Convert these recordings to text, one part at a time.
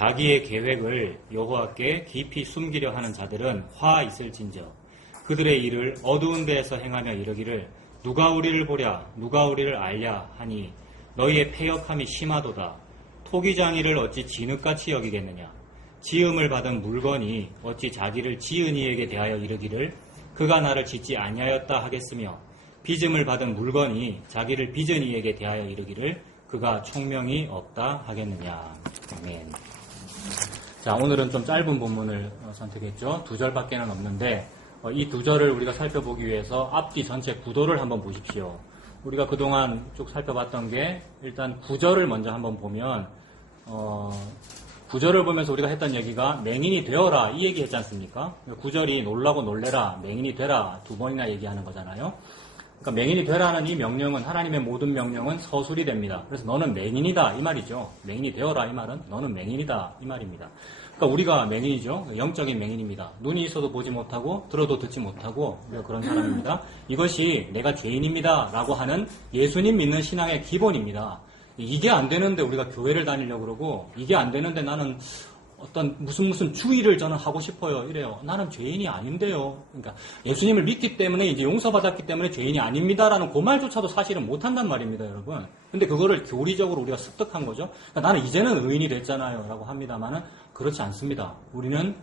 자기의 계획을 여호와께 깊이 숨기려 하는 자들은 화 있을진저 그들의 일을 어두운 데에서 행하며 이르기를 누가 우리를 보랴 누가 우리를 알랴 하니 너희의 패역함이 심하도다. 토기장이를 어찌 진흙같이 여기겠느냐. 지음을 받은 물건이 어찌 자기를 지은 이에게 대하여 이르기를 그가 나를 짓지 아니하였다 하겠으며 빚음을 받은 물건이 자기를 빚은 이에게 대하여 이르기를 그가 총명이 없다 하겠느냐. 아멘. 자, 오늘은 좀 짧은 본문을 선택했죠. 2절밖에는 없는데 이 2절을 우리가 살펴보기 위해서 앞뒤 전체 구도를 한번 보십시오. 우리가 그동안 쭉 살펴봤던 게 일단 9절을 먼저 한번 보면 9절을 보면서 우리가 했던 얘기가 맹인이 되어라 이 얘기 했지 않습니까? 9절이 놀라고 놀래라 맹인이 되라 2번이나 얘기하는 거잖아요. 그러니까 맹인이 되라는 이 명령은 하나님의 모든 명령은 서술이 됩니다. 그래서 너는 맹인이다 이 말이죠. 맹인이 되어라 이 말은 너는 맹인이다 이 말입니다. 그러니까 우리가 맹인이죠. 영적인 맹인입니다. 눈이 있어도 보지 못하고 들어도 듣지 못하고 그런 사람입니다. 이것이 내가 죄인입니다 라고 하는 예수님 믿는 신앙의 기본입니다. 이게 안 되는데 우리가 교회를 다니려고 그러고 이게 안 되는데 나는 어떤 무슨 주의를 저는 하고 싶어요. 이래요. 나는 죄인이 아닌데요. 그러니까 예수님을 믿기 때문에 이제 용서받았기 때문에 죄인이 아닙니다라는 그 말조차도 사실은 못한단 말입니다, 여러분. 근데 그거를 교리적으로 우리가 습득한 거죠. 그러니까 나는 이제는 의인이 됐잖아요. 라고 합니다만은 그렇지 않습니다. 우리는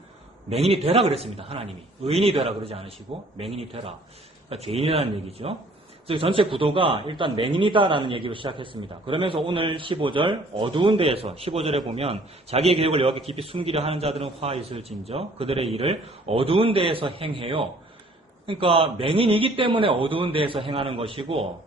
맹인이 되라 그랬습니다. 하나님이. 의인이 되라 그러지 않으시고 맹인이 되라. 그러니까 죄인이라는 얘기죠. 그래서 전체 구도가 일단 맹인이다라는 얘기로 시작했습니다. 그러면서 오늘 15절 어두운 데에서 15절에 보면 자기의 계획을 여기 깊이 숨기려 하는 자들은 화 있을진저 그들의 일을 어두운 데에서 행해요. 그러니까 맹인이기 때문에 어두운 데에서 행하는 것이고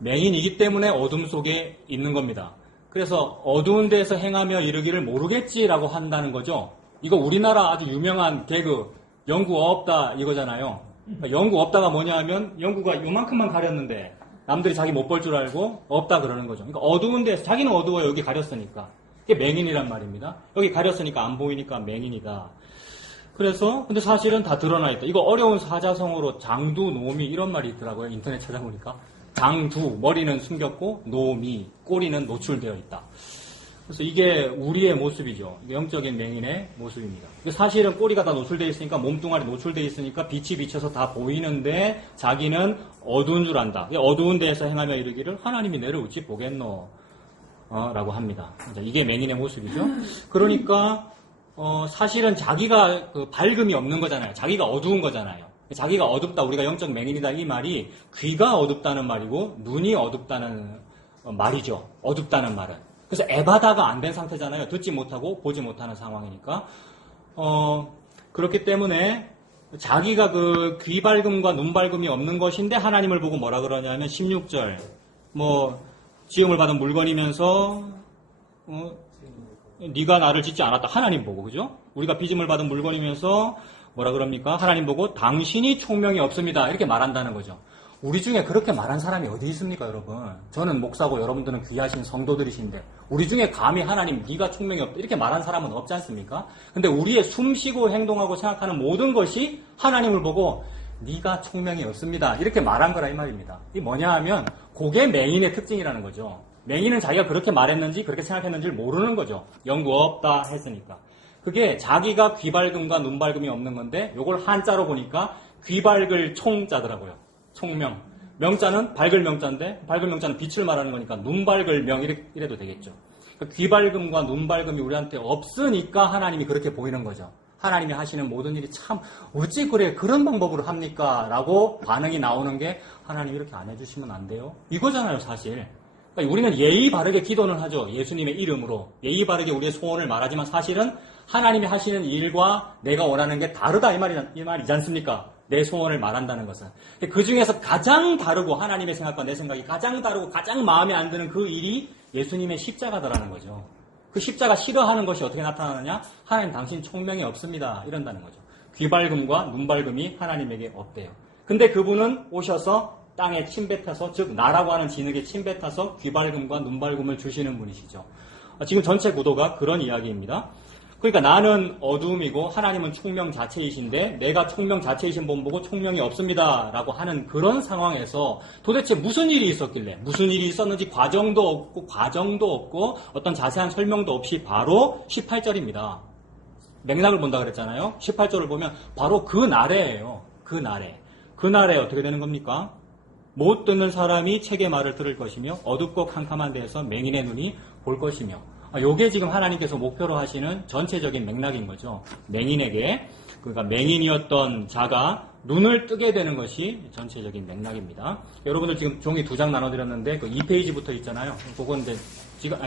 맹인이기 때문에 어둠 속에 있는 겁니다. 그래서 어두운 데에서 행하며 이르기를 모르겠지라고 한다는 거죠. 이거 우리나라 아주 유명한 개그 영구 없다 이거잖아요. 영구 없다가 뭐냐 하면 영구가 요만큼만 가렸는데 남들이 자기 못 볼 줄 알고 없다 그러는 거죠. 그러니까 어두운 데서 자기는 어두워요. 여기 가렸으니까. 이게 맹인이란 말입니다. 여기 가렸으니까 안 보이니까 맹인이다. 그래서 근데 사실은 다 드러나 있다. 이거 어려운 사자성어로 장두, 노미 이런 말이 있더라고요. 인터넷 찾아보니까. 장두, 머리는 숨겼고 노미, 꼬리는 노출되어 있다. 그래서 이게 우리의 모습이죠. 영적인 맹인의 모습입니다. 사실은 꼬리가 다 노출되어 있으니까 몸뚱아리 노출되어 있으니까 빛이 비쳐서 다 보이는데 자기는 어두운 줄 안다. 어두운 데에서 행하며 이르기를 하나님이 내를 어찌 보겠노? 라고 합니다. 이게 맹인의 모습이죠. 그러니까 사실은 자기가 그 밝음이 없는 거잖아요. 자기가 어두운 거잖아요. 자기가 어둡다. 우리가 영적 맹인이다. 이 말이 귀가 어둡다는 말이고 눈이 어둡다는 말이죠. 어둡다는 말은. 그래서 에바다가 안 된 상태잖아요. 듣지 못하고 보지 못하는 상황이니까. 그렇기 때문에 자기가 그 귀 밝음과 눈 밝음이 없는 것인데 하나님을 보고 뭐라 그러냐면 16절 지음을 받은 물건이면서 네가 나를 짓지 않았다. 하나님 보고 그죠? 우리가 빚음을 받은 물건이면서 뭐라 그럽니까? 하나님 보고 당신이 총명이 없습니다. 이렇게 말한다는 거죠. 우리 중에 그렇게 말한 사람이 어디 있습니까, 여러분? 저는 목사고 여러분들은 귀하신 성도들이신데 우리 중에 감히 하나님 네가 총명이 없다 이렇게 말한 사람은 없지 않습니까? 근데 우리의 숨쉬고 행동하고 생각하는 모든 것이 하나님을 보고 네가 총명이 없습니다 이렇게 말한 거라 이 말입니다. 이게 뭐냐 하면 그게 맹인의 특징이라는 거죠. 맹인은 자기가 그렇게 말했는지 그렇게 생각했는지를 모르는 거죠. 영구 없다 했으니까. 그게 자기가 귀 밝음과 눈 밝음이 없는 건데 요걸 한자로 보니까 귀 밝을 총자더라고요. 총명. 명자는 밝을 명자인데 밝을 명자는 빛을 말하는 거니까 눈 밝을 명 이래도 되겠죠. 그러니까 귀 밝음과 눈 밝음이 우리한테 없으니까 하나님이 그렇게 보이는 거죠. 하나님이 하시는 모든 일이 참 어찌 그래 그런 방법으로 합니까? 라고 반응이 나오는 게 하나님 이렇게 안 해주시면 안 돼요? 이거잖아요 사실. 그러니까 우리는 예의 바르게 기도는 하죠. 예수님의 이름으로. 예의 바르게 우리의 소원을 말하지만 사실은 하나님이 하시는 일과 내가 원하는 게 다르다 이 말이지 않습니까? 내 소원을 말한다는 것은. 그 중에서 가장 다르고 하나님의 생각과 내 생각이 가장 다르고 가장 마음에 안 드는 그 일이 예수님의 십자가다라는 거죠. 그 십자가 싫어하는 것이 어떻게 나타나느냐? 하나님 당신 총명이 없습니다. 이런다는 거죠. 귀 밝음과 눈 밝음이 하나님에게 없대요. 근데 그분은 오셔서 땅에 침뱉어서 즉 나라고 하는 진흙에 침뱉어서 귀 밝음과 눈 밝음을 주시는 분이시죠. 지금 전체 구도가 그런 이야기입니다. 그러니까 나는 어두움이고 하나님은 총명 자체이신데 내가 총명 자체이신 분 보고 총명이 없습니다 라고 하는 그런 상황에서 도대체 무슨 일이 있었길래 무슨 일이 있었는지 과정도 없고 어떤 자세한 설명도 없이 바로 18절입니다. 맥락을 본다 그랬잖아요. 18절을 보면 바로 그 날에예요. 그날에 어떻게 되는 겁니까? 못 듣는 사람이 책의 말을 들을 것이며 어둡고 캄캄한 데에서 맹인의 눈이 볼 것이며, 요게 지금 하나님께서 목표로 하시는 전체적인 맥락인 거죠. 맹인에게, 그러니까 맹인이었던 자가 눈을 뜨게 되는 것이 전체적인 맥락입니다. 여러분들 지금 종이 2장 나눠드렸는데 그 2페이지부터 있잖아요. 그건 이제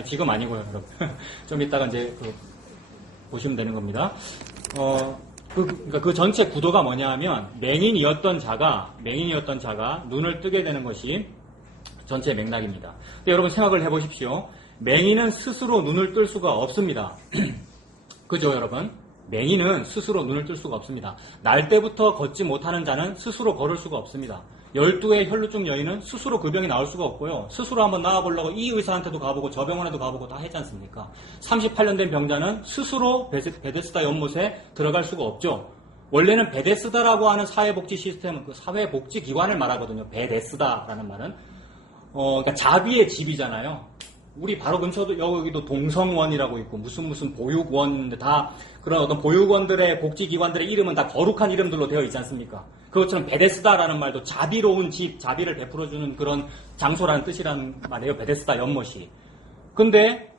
지금 아니고요, 여러분. 좀 이따가 이제 보시면 되는 겁니다. 그러니까 그 전체 구도가 뭐냐 하면 맹인이었던 자가 눈을 뜨게 되는 것이 전체 맥락입니다. 근데 여러분 생각을 해보십시오. 맹인은 스스로 눈을 뜰 수가 없습니다. 그죠, 여러분? 맹인은 스스로 눈을 뜰 수가 없습니다. 날 때부터 걷지 못하는 자는 스스로 걸을 수가 없습니다. 12의 혈루증 여인은 스스로 그 병이 나올 수가 없고요. 스스로 한번 나와보려고 이 의사한테도 가보고 저 병원에도 가보고 다 했지 않습니까? 38년 된 병자는 스스로 베데스다 연못에 들어갈 수가 없죠. 원래는 베데스다라고 하는 사회복지 시스템은 그 사회복지기관을 말하거든요. 베데스다라는 말은. 그러니까 자비의 집이잖아요. 우리 바로 근처도 여기도 동성원이라고 있고 무슨 보육원, 다 그런 어떤 보육원들의 복지기관들의 이름은 다 거룩한 이름들로 되어 있지 않습니까? 그것처럼 베데스다라는 말도 자비로운 집, 자비를 베풀어주는 그런 장소라는 뜻이란 말이에요. 베데스다 연못이. 근데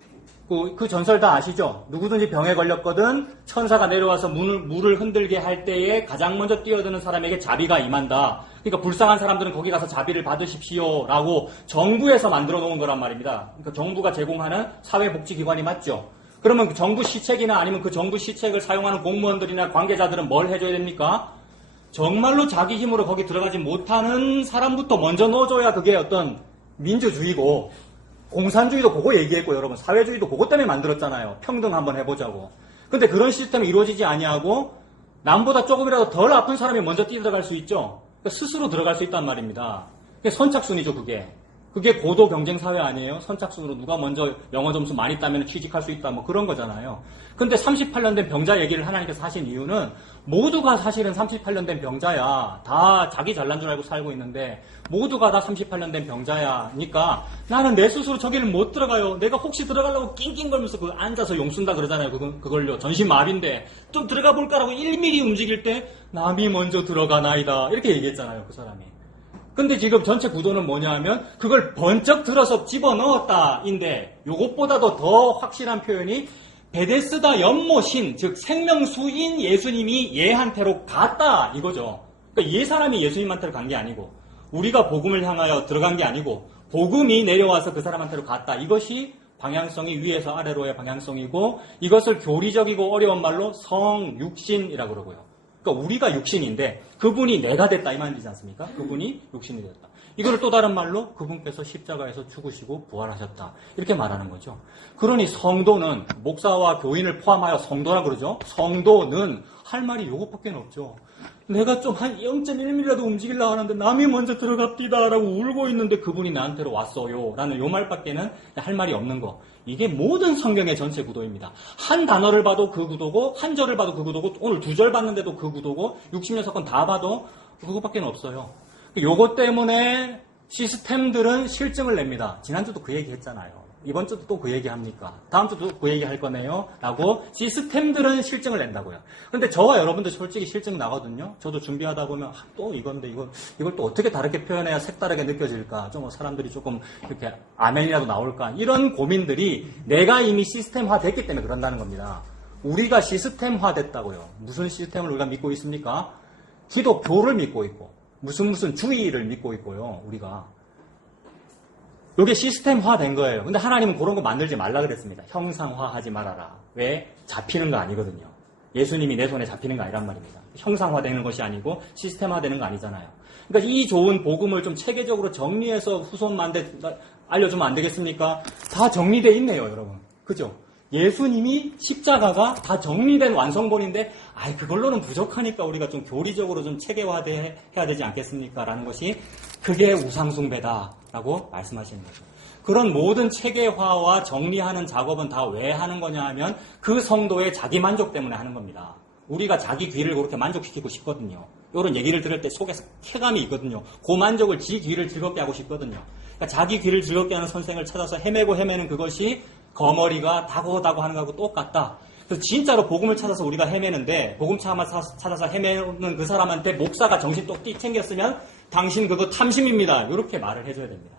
그 전설 다 아시죠? 누구든지 병에 걸렸거든 천사가 내려와서 물을 흔들게 할 때에 가장 먼저 뛰어드는 사람에게 자비가 임한다. 그러니까 불쌍한 사람들은 거기 가서 자비를 받으십시오라고 정부에서 만들어 놓은 거란 말입니다. 그러니까 정부가 제공하는 사회복지기관이 맞죠. 그러면 그 정부 시책이나 아니면 그 정부 시책을 사용하는 공무원들이나 관계자들은 뭘 해줘야 됩니까? 정말로 자기 힘으로 거기 들어가지 못하는 사람부터 먼저 넣어줘야 그게 어떤 민주주의고, 공산주의도 그거 얘기했고, 여러분 사회주의도 그것 때문에 만들었잖아요. 평등 한번 해보자고. 근데 그런 시스템이 이루어지지 아니하고 남보다 조금이라도 덜 아픈 사람이 먼저 뛰어들어갈 수 있죠. 그러니까 스스로 들어갈 수 있단 말입니다. 그게 선착순이죠. 그게 고도 경쟁 사회 아니에요? 선착순으로 누가 먼저 영어 점수 많이 따면 취직할 수 있다, 뭐 그런 거잖아요. 근데 38년 된 병자 얘기를 하나님께서 하신 이유는 모두가 사실은 38년 된 병자야. 다 자기 잘난 줄 알고 살고 있는데 모두가 다 38년 된 병자야니까 나는 내 스스로 저기를 못 들어가요. 내가 혹시 들어가려고 낑낑거리면서 앉아서 용순다 그러잖아요. 그걸요. 전신마비인데 좀 들어가 볼까라고 1mm 움직일 때 남이 먼저 들어가나이다. 이렇게 얘기했잖아요. 그 사람이. 근데 지금 전체 구도는 뭐냐 하면 그걸 번쩍 들어서 집어넣었다인데 요것보다도 더 확실한 표현이 베데스다 연못인, 즉 생명수인 예수님이 얘한테로 갔다 이거죠. 그러니까 얘 사람이 예수님한테로 간 게 아니고 우리가 복음을 향하여 들어간 게 아니고 복음이 내려와서 그 사람한테로 갔다. 이것이 방향성이 위에서 아래로의 방향성이고 이것을 교리적이고 어려운 말로 성육신이라고 그러고요. 그러니까 우리가 육신인데 그분이 내가 됐다 이 말이지 않습니까? 그분이 육신이 됐다. 이거를 또 다른 말로 그분께서 십자가에서 죽으시고 부활하셨다. 이렇게 말하는 거죠. 그러니 성도는 목사와 교인을 포함하여 성도라 그러죠. 성도는 할 말이 이것밖에 없죠. 내가 좀 한 0.1mm라도 움직이려고 하는데 남이 먼저 들어갑디다 라고 울고 있는데 그분이 나한테로 왔어요 라는 요 말밖에는 할 말이 없는 거. 이게 모든 성경의 전체 구도입니다. 한 단어를 봐도 그 구도고 한 절을 봐도 그 구도고 오늘 2절 봤는데도 그 구도고 66권 다 봐도 그것밖에 없어요. 요것 때문에 시스템들은 실증을 냅니다. 지난주도 그 얘기 했잖아요. 이번 주도 또 그 얘기 합니까? 다음 주도 그 얘기 할 거네요. 라고 시스템들은 실증을 낸다고요. 그런데 저와 여러분들 솔직히 실증 나거든요. 저도 준비하다 보면 또 이건데 이걸 또 어떻게 다르게 표현해야 색다르게 느껴질까? 좀 사람들이 조금 이렇게 아멘이라도 나올까? 이런 고민들이 내가 이미 시스템화 됐기 때문에 그런다는 겁니다. 우리가 시스템화 됐다고요. 무슨 시스템을 우리가 믿고 있습니까? 기독교를 믿고 있고 무슨 주의를 믿고 있고요. 우리가. 이게 시스템화 된 거예요. 근데 하나님은 그런 거 만들지 말라 그랬습니다. 형상화하지 말아라. 왜? 잡히는 거 아니거든요. 예수님이 내 손에 잡히는 거 아니란 말입니다. 형상화되는 것이 아니고 시스템화되는 거 아니잖아요. 그러니까 이 좋은 복음을 좀 체계적으로 정리해서 후손만대 알려주면 안 되겠습니까? 다 정리되어 있네요, 여러분. 그죠? 예수님이 십자가가 다 정리된 완성본인데 그걸로는 부족하니까 우리가 좀 교리적으로 좀 체계화해야 되지 않겠습니까? 라는 것이 그게 우상숭배다라고 말씀하시는 거죠. 그런 모든 체계화와 정리하는 작업은 다 왜 하는 거냐 하면 그 성도의 자기 만족 때문에 하는 겁니다. 우리가 자기 귀를 그렇게 만족시키고 싶거든요. 이런 얘기를 들을 때 속에서 쾌감이 있거든요. 그 만족을 지 귀를 즐겁게 하고 싶거든요. 그러니까 자기 귀를 즐겁게 하는 선생을 찾아서 헤매는 그것이 거머리가 다고다고 하는 거하고 똑같다. 그래서 진짜로 복음을 찾아서 우리가 헤매는데 복음 찾아서 헤매는 그 사람한테 목사가 정신 똑 챙겼으면 당신 그거 탐심입니다. 이렇게 말을 해줘야 됩니다.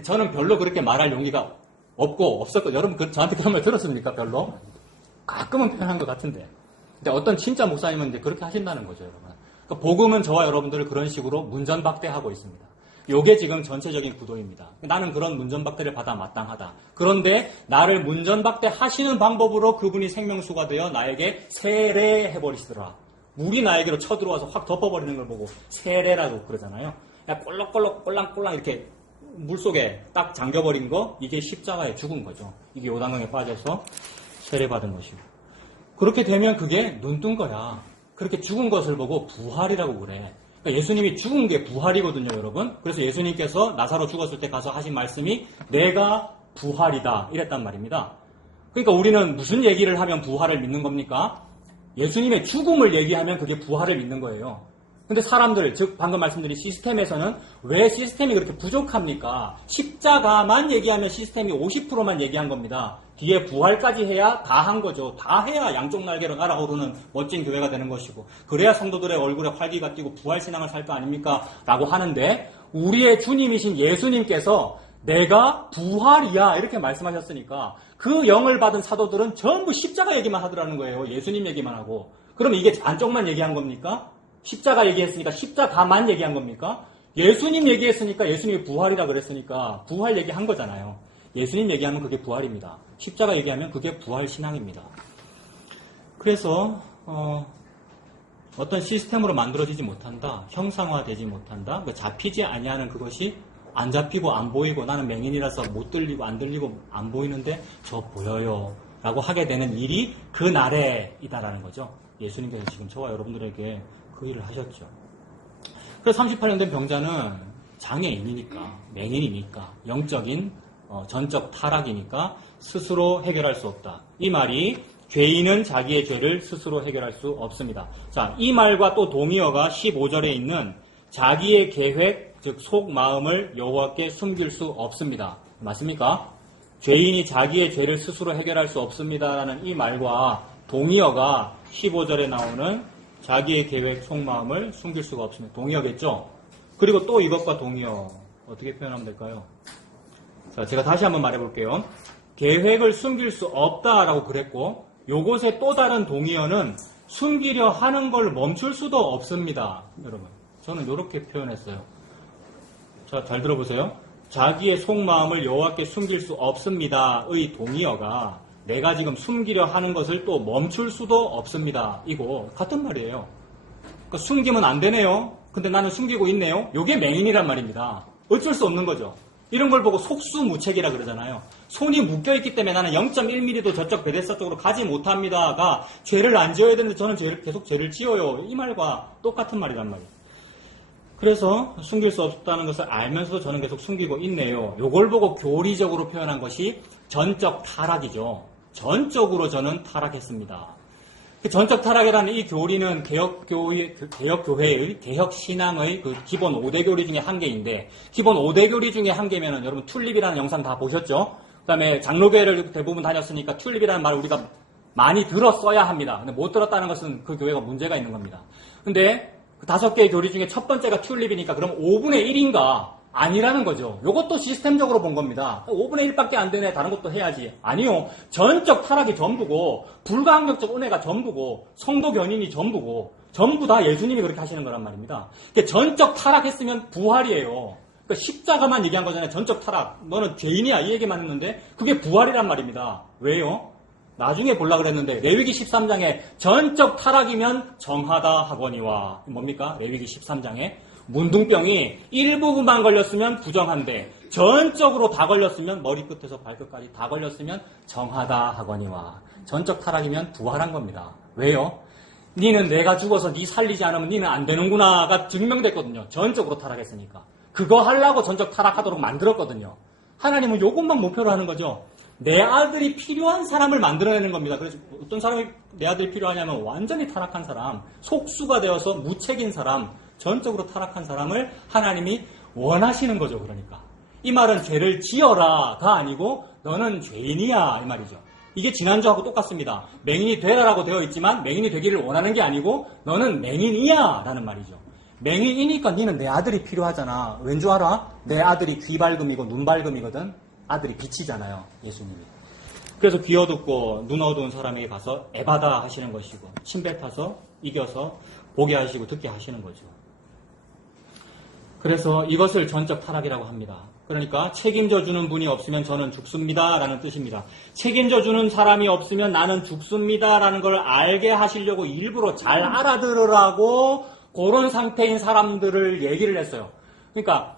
저는 별로 그렇게 말할 용기가 없었고 여러분 저한테 그런 말 들었습니까? 별로? 가끔은 표현한 것 같은데. 근데 어떤 진짜 목사님은 이제 그렇게 하신다는 거죠, 여러분. 그러니까 복음은 저와 여러분들을 그런 식으로 문전박대하고 있습니다. 요게 지금 전체적인 구도입니다. 나는 그런 문전박대를 받아 마땅하다. 그런데 나를 문전박대하시는 방법으로 그분이 생명수가 되어 나에게 세례해버리시더라. 물이 나에게로 쳐들어와서 확 덮어버리는 걸 보고 세례라고 그러잖아요. 꼴랑꼴랑 이렇게 물속에 딱 잠겨버린 거, 이게 십자가에 죽은 거죠. 이게 요단강에 빠져서 세례받은 것이고. 그렇게 되면 그게 눈 뜬 거야. 그렇게 죽은 것을 보고 부활이라고 그래. 그러니까 예수님이 죽은 게 부활이거든요, 여러분. 그래서 예수님께서 나사로 죽었을 때 가서 하신 말씀이 내가 부활이다 이랬단 말입니다. 그러니까 우리는 무슨 얘기를 하면 부활을 믿는 겁니까? 예수님의 죽음을 얘기하면 그게 부활을 믿는 거예요. 근데 사람들, 즉 방금 말씀드린 시스템에서는 왜 시스템이 그렇게 부족합니까? 십자가만 얘기하면 시스템이 50%만 얘기한 겁니다. 뒤에 부활까지 해야 다 한 거죠. 다 해야 양쪽 날개로 날아오르는 멋진 교회가 되는 것이고, 그래야 성도들의 얼굴에 활기가 띄고 부활신앙을 살 거 아닙니까? 라고 하는데 우리의 주님이신 예수님께서 내가 부활이야 이렇게 말씀하셨으니까 그 영을 받은 사도들은 전부 십자가 얘기만 하더라는 거예요. 예수님 얘기만 하고. 그럼 이게 안쪽만 얘기한 겁니까? 십자가 얘기했으니까 십자가만 얘기한 겁니까? 예수님 얘기했으니까 예수님이 부활이라 그랬으니까 부활 얘기한 거잖아요. 예수님 얘기하면 그게 부활입니다. 십자가 얘기하면 그게 부활 신앙입니다. 그래서 어떤 시스템으로 만들어지지 못한다. 형상화되지 못한다. 잡히지 아니하는 그것이 안 잡히고 안 보이고 나는 맹인이라서 못 들리고 안 들리고 안 보이는데 저 보여요. 라고 하게 되는 일이 그날에이다라는 거죠. 예수님께서 지금 저와 여러분들에게 그 일을 하셨죠. 그래서 38년 된 병자는 장애인이니까, 맹인이니까, 영적인 전적 타락이니까 스스로 해결할 수 없다. 이 말이 죄인은 자기의 죄를 스스로 해결할 수 없습니다. 자, 이 말과 또 동의어가 15절에 있는 자기의 계획, 즉 속마음을 여호와께 숨길 수 없습니다. 맞습니까? 죄인이 자기의 죄를 스스로 해결할 수 없습니다라는 이 말과 동의어가 15절에 나오는 자기의 계획, 속마음을 숨길 수가 없습니다. 동의어겠죠? 그리고 또 이것과 동의어 어떻게 표현하면 될까요? 자, 제가 다시 한번 말해볼게요. 계획을 숨길 수 없다라고 그랬고 요것의 또 다른 동의어는 숨기려 하는 걸 멈출 수도 없습니다. 여러분, 저는 이렇게 표현했어요. 자, 잘 들어보세요. 자기의 속마음을 여호와께 숨길 수 없습니다의 동의어가 내가 지금 숨기려 하는 것을 또 멈출 수도 없습니다. 이거 같은 말이에요. 그러니까 숨기면 안 되네요. 근데 나는 숨기고 있네요. 이게 맹인이란 말입니다. 어쩔 수 없는 거죠. 이런 걸 보고 속수무책이라 그러잖아요. 손이 묶여있기 때문에 나는 0.1mm도 저쪽 베데스다 쪽으로 가지 못합니다가 죄를 안 지어야 되는데 저는 계속 죄를 지어요. 이 말과 똑같은 말이란 말이에요. 그래서 숨길 수 없다는 것을 알면서도 저는 계속 숨기고 있네요. 요걸 보고 교리적으로 표현한 것이 전적 타락이죠. 전적으로 저는 타락했습니다. 그 전적 타락이라는 이 교리는 개혁교회의, 개혁신앙의 그 기본 5대 교리 중에 한 개인데, 기본 5대 교리 중에 한 개면은 여러분 튤립이라는 영상 다 보셨죠? 그 다음에 장로교회를 대부분 다녔으니까 튤립이라는 말을 우리가 많이 들었어야 합니다. 근데 못 들었다는 것은 그 교회가 문제가 있는 겁니다. 근데 그 5개의 교리 중에 첫 번째가 튤립이니까 그럼 5분의 1인가? 아니라는 거죠. 이것도 시스템적으로 본 겁니다. 5분의 1밖에 안 되네. 다른 것도 해야지. 아니요. 전적 타락이 전부고 불가항력적 은혜가 전부고 성도 견인이 전부고 전부 다 예수님이 그렇게 하시는 거란 말입니다. 그러니까 전적 타락했으면 부활이에요. 그러니까 십자가만 얘기한 거잖아요. 전적 타락. 너는 죄인이야. 이 얘기만 했는데 그게 부활이란 말입니다. 왜요? 나중에 보려고 그랬는데 레위기 13장에 전적 타락이면 정하다 하거니와 뭡니까? 레위기 13장에 문둥병이 일부분만 걸렸으면 부정한데 전적으로 다 걸렸으면 머리끝에서 발끝까지 다 걸렸으면 정하다 하거니와 전적 타락이면 부활한 겁니다. 왜요? 니는 내가 죽어서 니 살리지 않으면 니는 안 되는구나가 증명됐거든요. 전적으로 타락했으니까. 그거 하려고 전적 타락하도록 만들었거든요. 하나님은 이것만 목표로 하는 거죠. 내 아들이 필요한 사람을 만들어내는 겁니다. 그래서 어떤 사람이 내 아들이 필요하냐면 완전히 타락한 사람, 속수가 되어서 무책인 사람, 전적으로 타락한 사람을 하나님이 원하시는 거죠. 그러니까 이 말은 죄를 지어라가 아니고 너는 죄인이야 이 말이죠. 이게 지난주하고 똑같습니다. 맹인이 되라라고 되어 있지만 맹인이 되기를 원하는 게 아니고 너는 맹인이야 라는 말이죠. 맹인이니까 너는 내 아들이 필요하잖아. 왠 줄 알아? 내 아들이 귀 밝음이고 눈 밝음이거든. 아들이 빛이잖아요. 예수님이. 그래서 귀 어둡고 눈 어두운 사람에게 가서 에바다 하시는 것이고 침뱉 타서 이겨서 보게 하시고 듣게 하시는 거죠. 그래서 이것을 전적 타락이라고 합니다. 그러니까 책임져 주는 분이 없으면 저는 죽습니다 라는 뜻입니다. 책임져 주는 사람이 없으면 나는 죽습니다 라는 걸 알게 하시려고 일부러 잘 알아들으라고 그런 상태인 사람들을 얘기를 했어요. 그러니까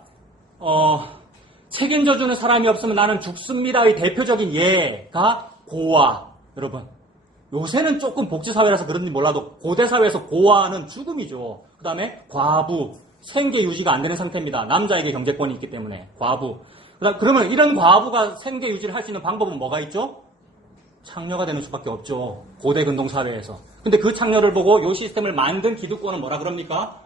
책임져 주는 사람이 없으면 나는 죽습니다의 대표적인 예가 고아. 여러분 요새는 조금 복지사회라서 그런지 몰라도 고대사회에서 고아는 죽음이죠. 그 다음에 과부, 생계 유지가 안 되는 상태입니다. 남자에게 경제권이 있기 때문에 과부. 그러면 이런 과부가 생계 유지를 할 수 있는 방법은 뭐가 있죠? 창녀가 되는 수밖에 없죠. 고대 근동 사회에서. 근데 그 창녀를 보고 요 시스템을 만든 기득권은 뭐라 그럽니까?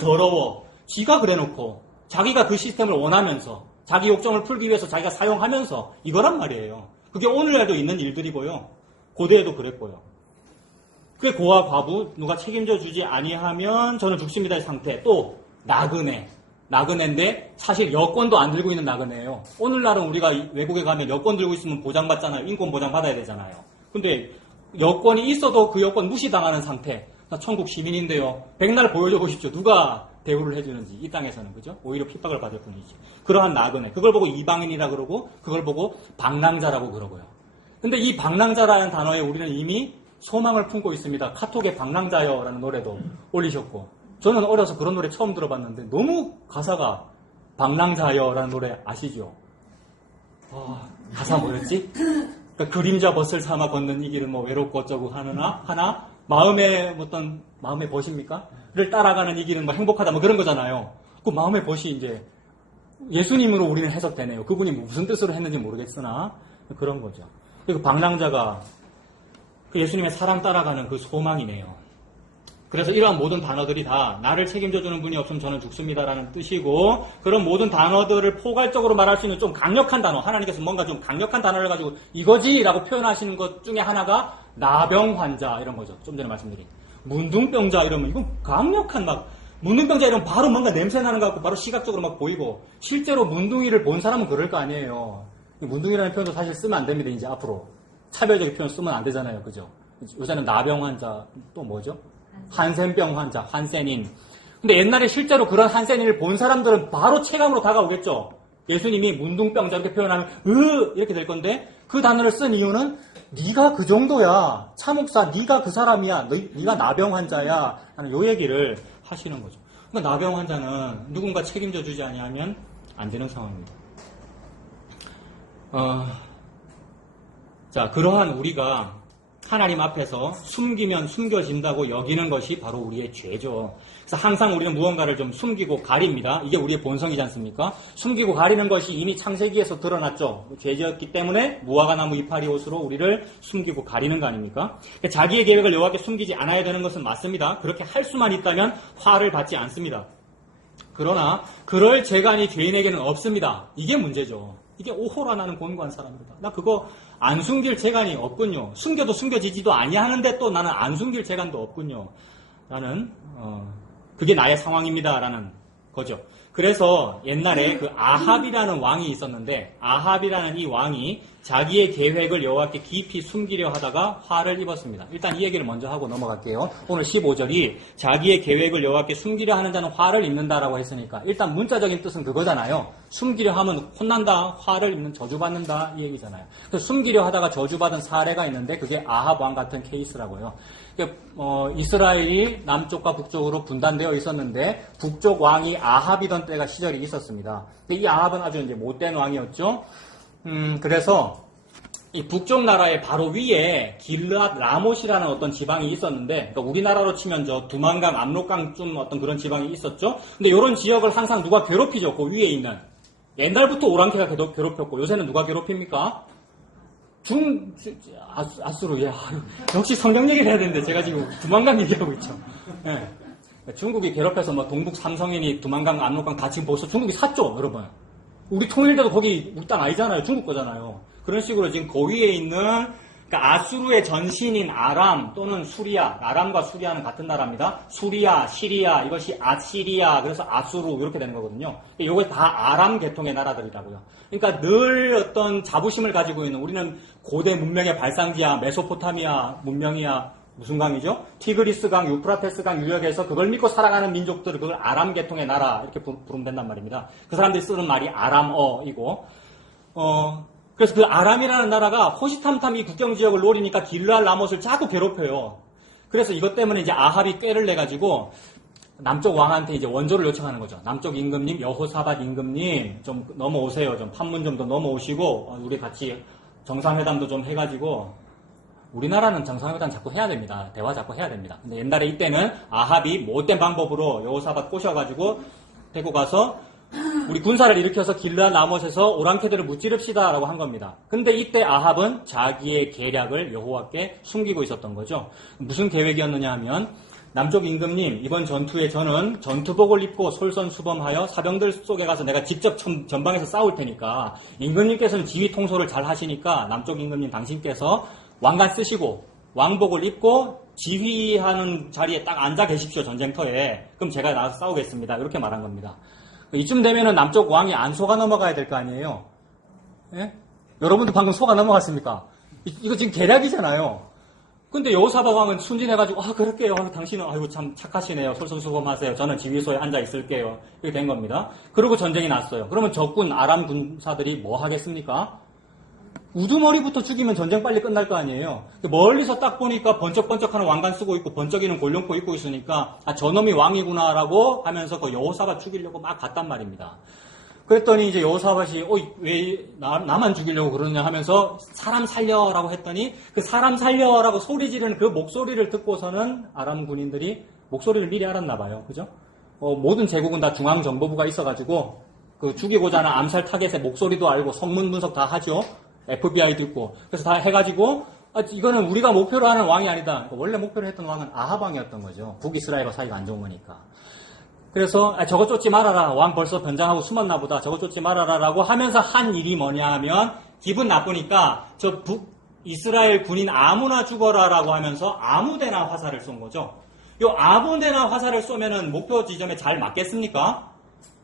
더러워. 지가 그래놓고 자기가 그 시스템을 원하면서 자기 욕정을 풀기 위해서 자기가 사용하면서 이거란 말이에요. 그게 오늘날도 있는 일들이고요. 고대에도 그랬고요. 그게 고아 과부 누가 책임져 주지 아니하면 저는 죽습니다의 상태. 또 나그네인데 사실 여권도 안 들고 있는 나그네예요. 오늘날은 우리가 외국에 가면 여권 들고 있으면 보장받잖아요. 인권 보장 받아야 되잖아요. 근데 여권이 있어도 그 여권 무시당하는 상태. 나 천국 시민인데요. 백날 보여줘 보십시오. 누가 대우를 해주는지 이 땅에서는 그죠? 오히려 핍박을 받을 뿐이지. 그러한 나그네. 그걸 보고 이방인이라 그러고 그걸 보고 방랑자라고 그러고요. 근데 이 방랑자라는 단어에 우리는 이미 소망을 품고 있습니다. 카톡에 방랑자여라는 노래도 올리셨고 저는 어려서 그런 노래 처음 들어봤는데 너무 가사가 방랑자여라는 노래 아시죠? 가사 뭐였지? 그러니까 그림자 벗을 삼아 걷는 이 길은 뭐 외롭고 어쩌고 하나 마음의 벗입니까? 를 따라가는 이 길은 뭐 행복하다 뭐 그런 거잖아요. 그 마음의 벗이 이제 예수님으로 우리는 해석되네요. 그분이 무슨 뜻으로 했는지 모르겠으나 그런 거죠. 그 방랑자가 그 예수님의 사랑 따라가는 그 소망이네요. 그래서 이러한 모든 단어들이 다 나를 책임져주는 분이 없으면 저는 죽습니다라는 뜻이고 그런 모든 단어들을 포괄적으로 말할 수 있는 좀 강력한 단어 하나님께서 뭔가 좀 강력한 단어를 가지고 이거지라고 표현하시는 것 중에 하나가 나병 환자 이런 거죠. 좀 전에 말씀드린 문둥병자 이러면 이건 강력한 문둥병자 이러면 바로 뭔가 냄새 나는 것 같고 바로 시각적으로 막 보이고 실제로 문둥이를 본 사람은 그럴 거 아니에요. 문둥이라는 표현도 사실 쓰면 안 됩니다. 이제 앞으로 차별적인 표현 쓰면 안 되잖아요. 그죠? 요새는 나병 환자 또 뭐죠? 한센병 환자, 한센인. 근데 옛날에 실제로 그런 한센인을 본 사람들은 바로 체감으로 다가오겠죠. 예수님이 문둥병자 이렇게 표현하면 이렇게 될 건데 그 단어를 쓴 이유는 네가 그 정도야. 차목사 네가 그 사람이야. 네가 나병 환자야. 하는 요 얘기를 하시는 거죠. 그러니까 나병 환자는 누군가 책임져 주지 아니하면 안 되는 상황입니다. 자, 그러한 우리가 하나님 앞에서 숨기면 숨겨진다고 여기는 것이 바로 우리의 죄죠. 그래서 항상 우리는 무언가를 좀 숨기고 가립니다. 이게 우리의 본성이지 않습니까? 숨기고 가리는 것이 이미 창세기에서 드러났죠. 죄지었기 때문에 무화과 나무 이파리 옷으로 우리를 숨기고 가리는 거 아닙니까? 그러니까 자기의 계획을 여호와께 숨기지 않아야 되는 것은 맞습니다. 그렇게 할 수만 있다면 화를 받지 않습니다. 그러나 그럴 재간이 죄인에게는 없습니다. 이게 문제죠. 이게 오호라 나는 곤고한 사람이다. 나 그거 안 숨길 재간이 없군요. 숨겨도 숨겨지지도 아니하는데 또 나는 안 숨길 재간도 없군요. 라는 그게 나의 상황입니다. 라는 거죠. 그래서 옛날에 그 아합이라는 왕이 있었는데 아합이라는 이 왕이 자기의 계획을 여호와께 깊이 숨기려 하다가 화를 입었습니다. 일단 이 얘기를 먼저 하고 넘어갈게요. 오늘 15절이 자기의 계획을 여호와께 숨기려 하는 자는 화를 입는다라고 했으니까 일단 문자적인 뜻은 그거잖아요. 숨기려 하면 혼난다, 화를 입는, 저주받는다 이 얘기잖아요. 그래서 숨기려 하다가 저주받은 사례가 있는데 그게 아합 왕 같은 케이스라고요. 이스라엘이 남쪽과 북쪽으로 분단되어 있었는데 북쪽 왕이 아합이던 때가 시절이 있었습니다. 이 아합은 아주 이제 못된 왕이었죠. 그래서 이 북쪽 나라의 바로 위에 길르앗 라못이라는 어떤 지방이 있었는데, 그러니까 우리나라로 치면 저 두만강, 압록강쯤 어떤 그런 지방이 있었죠. 근데 이런 지역을 항상 누가 괴롭히죠. 그 위에 있는 옛날부터 오랑캐가 괴롭혔고 요새는 누가 괴롭힙니까? 아수르. 예, 역시 성경 얘기를 해야 되는데 제가 지금 두만강 얘기하고 있죠. 예. 중국이 괴롭혀서 뭐 동북 삼성인이 두만강, 압록강 다 지금 벌써 중국이 샀죠, 여러분. 우리 통일돼도 거기 우리 땅 아니잖아요. 중국 거잖아요. 그런 식으로 지금 고위에 있는, 그러니까 아수르의 전신인 아람 또는 수리아, 아람과 수리아는 같은 나라입니다. 수리아, 시리아, 이것이 아시리아, 그래서 아수르 이렇게 되는 거거든요. 이게 다 아람 계통의 나라들이라고요. 그러니까 늘 어떤 자부심을 가지고 있는, 우리는 고대 문명의 발상지야, 메소포타미아 문명이야, 무슨 강이죠? 티그리스 강, 유프라테스 강 유역에서 그걸 믿고 살아가는 민족들을 그걸 아람 계통의 나라 이렇게 부르면 된단 말입니다. 그 사람들이 쓰는 말이 아람어이고, 그래서 그 아람이라는 나라가 호시탐탐 이 국경 지역을 노리니까 길르알 라못을 자꾸 괴롭혀요. 그래서 이것 때문에 이제 아합이 꾀를 내가지고 남쪽 왕한테 이제 원조를 요청하는 거죠. 남쪽 임금님, 여호사밧 임금님 좀 넘어오세요. 좀 판문점도 넘어오시고 우리 같이 정상회담도 좀 해가지고. 우리나라는 정상회담 자꾸 해야 됩니다. 대화 자꾸 해야 됩니다. 근데 옛날에 이때는 아합이 못된 방법으로 여호사밧 꼬셔가지고 데리고 가서 우리 군사를 일으켜서 길르앗 라못에서 오랑캐들을 무찌릅시다라고 한 겁니다. 근데 이때 아합은 자기의 계략을 여호와께 숨기고 있었던 거죠. 무슨 계획이었느냐 하면 남쪽 임금님 이번 전투에 저는 전투복을 입고 솔선수범하여 사병들 속에 가서 내가 직접 전방에서 싸울 테니까 임금님께서는 지휘 통솔을 잘 하시니까 남쪽 임금님 당신께서 왕관 쓰시고 왕복을 입고 지휘하는 자리에 딱 앉아 계십시오. 전쟁터에. 그럼 제가 나가서 싸우겠습니다. 이렇게 말한 겁니다. 이쯤 되면은 남쪽 왕이 안 속아 넘어가야 될 거 아니에요. 예? 여러분도 방금 속아 넘어갔습니까? 이거 지금 계략이잖아요. 근데 여호사밧 왕은 순진해가지고 그럴게요. 당신은 아이고 참 착하시네요. 솔선수범하세요. 저는 지휘소에 앉아 있을게요. 이렇게 된 겁니다. 그리고 전쟁이 났어요. 그러면 적군 아람 군사들이 뭐 하겠습니까? 우두머리부터 죽이면 전쟁 빨리 끝날 거 아니에요. 멀리서 딱 보니까 번쩍번쩍하는 왕관 쓰고 있고 번쩍이는 골룡포 입고 있으니까 저놈이 왕이구나라고 하면서 그 여호사밧 죽이려고 막 갔단 말입니다. 그랬더니 이제 여호사밧이 왜 나만 죽이려고 그러느냐 하면서 사람 살려라고 했더니 그 사람 살려라고 소리 지르는 그 목소리를 듣고서는 아람 군인들이 목소리를 미리 알았나 봐요. 그죠? 모든 제국은 다 중앙정보부가 있어가지고 그 죽이고자 하는 암살 타겟의 목소리도 알고 성문 분석 다 하죠. FBI도 있고. 그래서 다 해가지고, 이거는 우리가 목표로 하는 왕이 아니다. 원래 목표로 했던 왕은 아합 왕이었던 거죠. 북이스라엘과 사이가 안 좋은 거니까. 그래서, 저거 쫓지 말아라. 왕 벌써 변장하고 숨었나 보다. 저거 쫓지 말아라. 라고 하면서 한 일이 뭐냐 하면, 기분 나쁘니까, 저 북이스라엘 군인 아무나 죽어라. 라고 하면서 아무데나 화살을 쏜 거죠. 요 아무데나 화살을 쏘면은 목표 지점에 잘 맞겠습니까?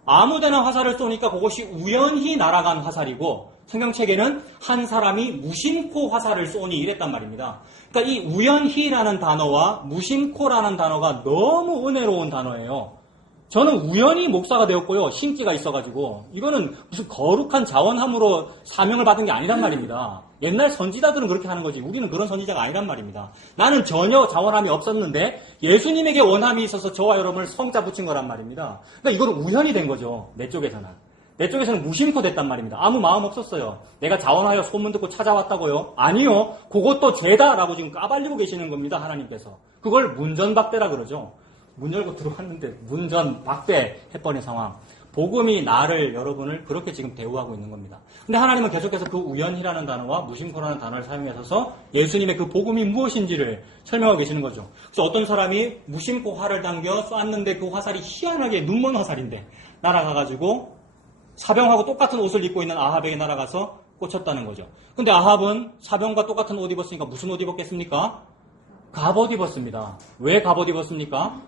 아무데나 화살을 쏘니까 그것이 우연히 날아간 화살이고, 성경책에는 한 사람이 무심코 화살을 쏘니 이랬단 말입니다. 그러니까 이 우연히라는 단어와 무심코라는 단어가 너무 은혜로운 단어예요. 저는 우연히 목사가 되었고요. 신기가 있어가지고 이거는 무슨 거룩한 자원함으로 사명을 받은 게 아니란 말입니다. 옛날 선지자들은 그렇게 하는 거지 우리는 그런 선지자가 아니란 말입니다. 나는 전혀 자원함이 없었는데 예수님에게 원함이 있어서 저와 여러분을 성자 붙인 거란 말입니다. 그러니까 이거는 우연히 된 거죠. 내 쪽에서는 무심코 됐단 말입니다. 아무 마음 없었어요. 내가 자원하여 소문 듣고 찾아왔다고요? 아니요. 그것도 죄다라고 지금 까발리고 계시는 겁니다. 하나님께서. 그걸 문전박대라 그러죠. 문 열고 들어왔는데 문전박대 해버린 상황. 복음이 나를 여러분을 그렇게 지금 대우하고 있는 겁니다. 근데 하나님은 계속해서 그 우연이라는 단어와 무심코라는 단어를 사용해서 예수님의 그 복음이 무엇인지를 설명하고 계시는 거죠. 그래서 어떤 사람이 무심코 활을 당겨 쐈는데 그 화살이 희한하게 눈먼 화살인데 날아가가지고 사병하고 똑같은 옷을 입고 있는 아합에게 날아가서 꽂혔다는 거죠. 근데 아합은 사병과 똑같은 옷 입었으니까 무슨 옷 입었겠습니까? 갑옷 입었습니다. 왜 갑옷 입었습니까?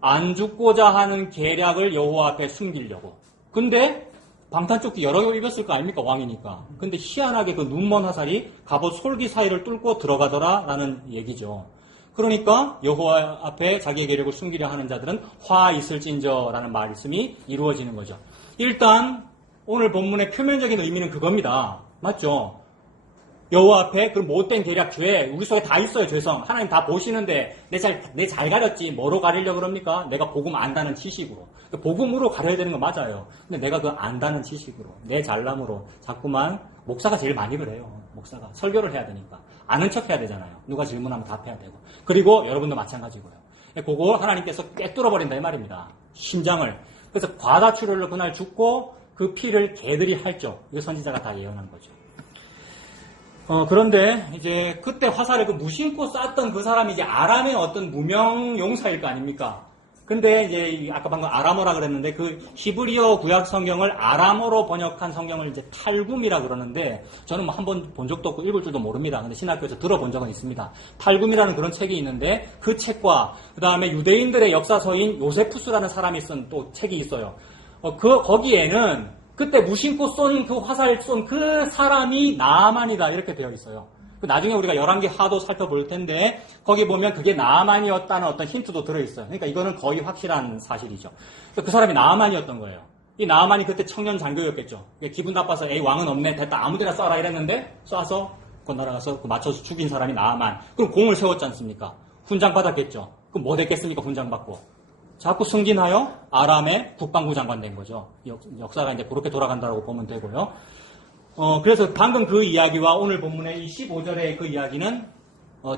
안 죽고자 하는 계략을 여호와 앞에 숨기려고. 근데 방탄조끼 여러 개 입었을 거 아닙니까? 왕이니까. 근데 희한하게 그 눈먼 화살이 갑옷 솔기 사이를 뚫고 들어가더라라는 얘기죠. 그러니까 여호와 앞에 자기의 계략을 숨기려 하는 자들은 화 있을진저라는 말씀이 이루어지는 거죠. 일단 오늘 본문의 표면적인 의미는 그겁니다. 맞죠? 여호와 앞에 그 못된 계략, 죄, 우리 속에 다 있어요. 죄성. 하나님 다 보시는데 내 잘 가렸지. 뭐로 가리려고 그럽니까? 내가 복음 안다는 지식으로. 복음으로 가려야 되는 거 맞아요. 근데 내가 그 안다는 지식으로, 내 잘남으로 자꾸만 목사가 제일 많이 그래요. 목사가 설교를 해야 되니까 아는 척 해야 되잖아요. 누가 질문하면 답해야 되고. 그리고 여러분도 마찬가지고요. 그거 하나님께서 꿰뚫어 버린다 이 말입니다. 심장을. 그래서 과다출혈로 그날 죽고 그 피를 개들이 핥죠. 이거 선지자가 다 예언한 거죠. 그런데 이제 그때 화살을 무심코 쐈던 그 사람이 이제 아람의 어떤 무명 용사일 거 아닙니까? 근데 이제 아까 방금 아람어라 그랬는데 그 히브리어 구약 성경을 아람어로 번역한 성경을 이제 탈굼이라 그러는데 저는 뭐 한 번 본 적도 없고 읽을 줄도 모릅니다. 근데 신학교에서 들어본 적은 있습니다. 탈굼이라는 그런 책이 있는데 그 책과 그 다음에 유대인들의 역사서인 요세푸스라는 사람이 쓴 또 책이 있어요. 거기에는 그때 무심코 쏜 그 화살 쏜 그 사람이 나아만이다 이렇게 되어 있어요. 나중에 우리가 11개 하도 살펴볼 텐데 거기 보면 그게 나아만이었다는 어떤 힌트도 들어있어요. 그러니까 이거는 거의 확실한 사실이죠. 그 사람이 나아만이었던 거예요. 이 나아만이 그때 청년 장교였겠죠. 기분 나빠서 에이 왕은 없네 됐다 아무데나 쏴라 이랬는데 쏴서 건너라가서 맞춰서 죽인 사람이 나아만. 그럼 공을 세웠지 않습니까? 훈장 받았겠죠. 그럼 뭐 됐겠습니까? 훈장 받고. 자꾸 승진하여 아람의 국방부 장관 된 거죠. 역사가 이제 그렇게 돌아간다고 보면 되고요. 그래서 방금 그 이야기와 오늘 본문의 이 15절의 그 이야기는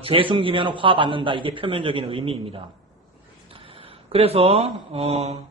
죄 숨기면 화 받는다. 이게 표면적인 의미입니다. 그래서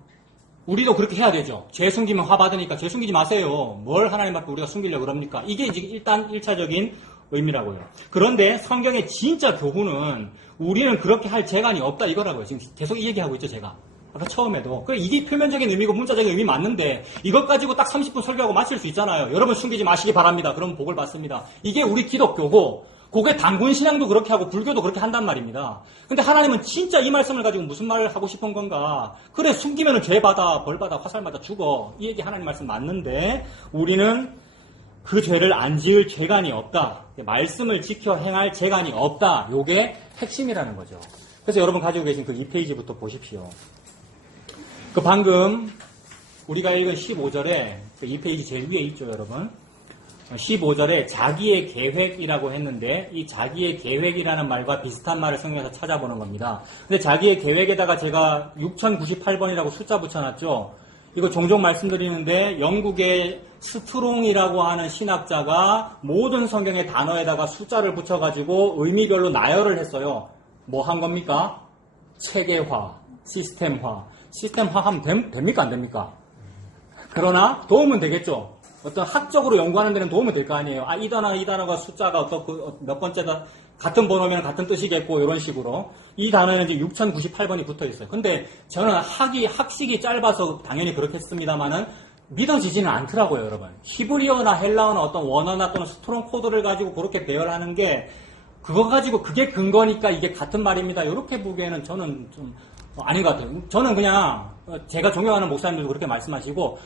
우리도 그렇게 해야 되죠. 죄 숨기면 화 받으니까 죄 숨기지 마세요. 뭘 하나님 앞에 우리가 숨기려고 그럽니까? 이게 이제 일단 1차적인 의미라고요. 그런데 성경의 진짜 교훈은 우리는 그렇게 할 재간이 없다 이거라고요. 지금 계속 이 얘기하고 있죠, 제가. 아까 처음에도. 이게 표면적인 의미고 문자적인 의미 맞는데 이것 가지고 딱 30분 설교하고 마칠 수 있잖아요. 여러분 숨기지 마시기 바랍니다. 그럼 복을 받습니다. 이게 우리 기독교고 그게 단군 신앙도 그렇게 하고 불교도 그렇게 한단 말입니다. 근데 하나님은 진짜 이 말씀을 가지고 무슨 말을 하고 싶은 건가? 그래 숨기면 죄 받아, 벌 받아, 화살 맞아 죽어. 이 얘기 하나님 말씀 맞는데 우리는 그 죄를 안 지을 재간이 없다. 말씀을 지켜 행할 재간이 없다. 요게 핵심이라는 거죠. 그래서 여러분 가지고 계신 그 2페이지부터 보십시오. 그 방금 우리가 읽은 15절에 그 2페이지 제일 위에 있죠, 여러분. 15절에 자기의 계획이라고 했는데 이 자기의 계획이라는 말과 비슷한 말을 성경에서 찾아보는 겁니다. 근데 자기의 계획에다가 제가 6098번이라고 숫자 붙여놨죠. 이거 종종 말씀드리는데 영국의 스트롱이라고 하는 신학자가 모든 성경의 단어에다가 숫자를 붙여가지고 의미별로 나열을 했어요. 뭐 한 겁니까? 체계화, 시스템화. 시스템화하면 됩니까? 안 됩니까? 그러나 도움은 되겠죠. 어떤 학적으로 연구하는 데는 도움이 될 거 아니에요. 이 단어가 숫자가 어떻고 몇 번째다 같은 번호면 같은 뜻이겠고 이런 식으로 이 단어는 이제 6098번이 붙어 있어요. 근데 저는 학식이 짧아서 당연히 그렇게 했습니다만은 믿어지지는 않더라고요, 여러분. 히브리어나 헬라어나 어떤 원어나 또는 스트롱 코드를 가지고 그렇게 배열하는 게 그거 가지고 그게 근거니까 이게 같은 말입니다. 이렇게 보기에는 저는 좀 아닌 것 같아요. 저는 그냥 제가 존경하는 목사님들도 그렇게 말씀하시고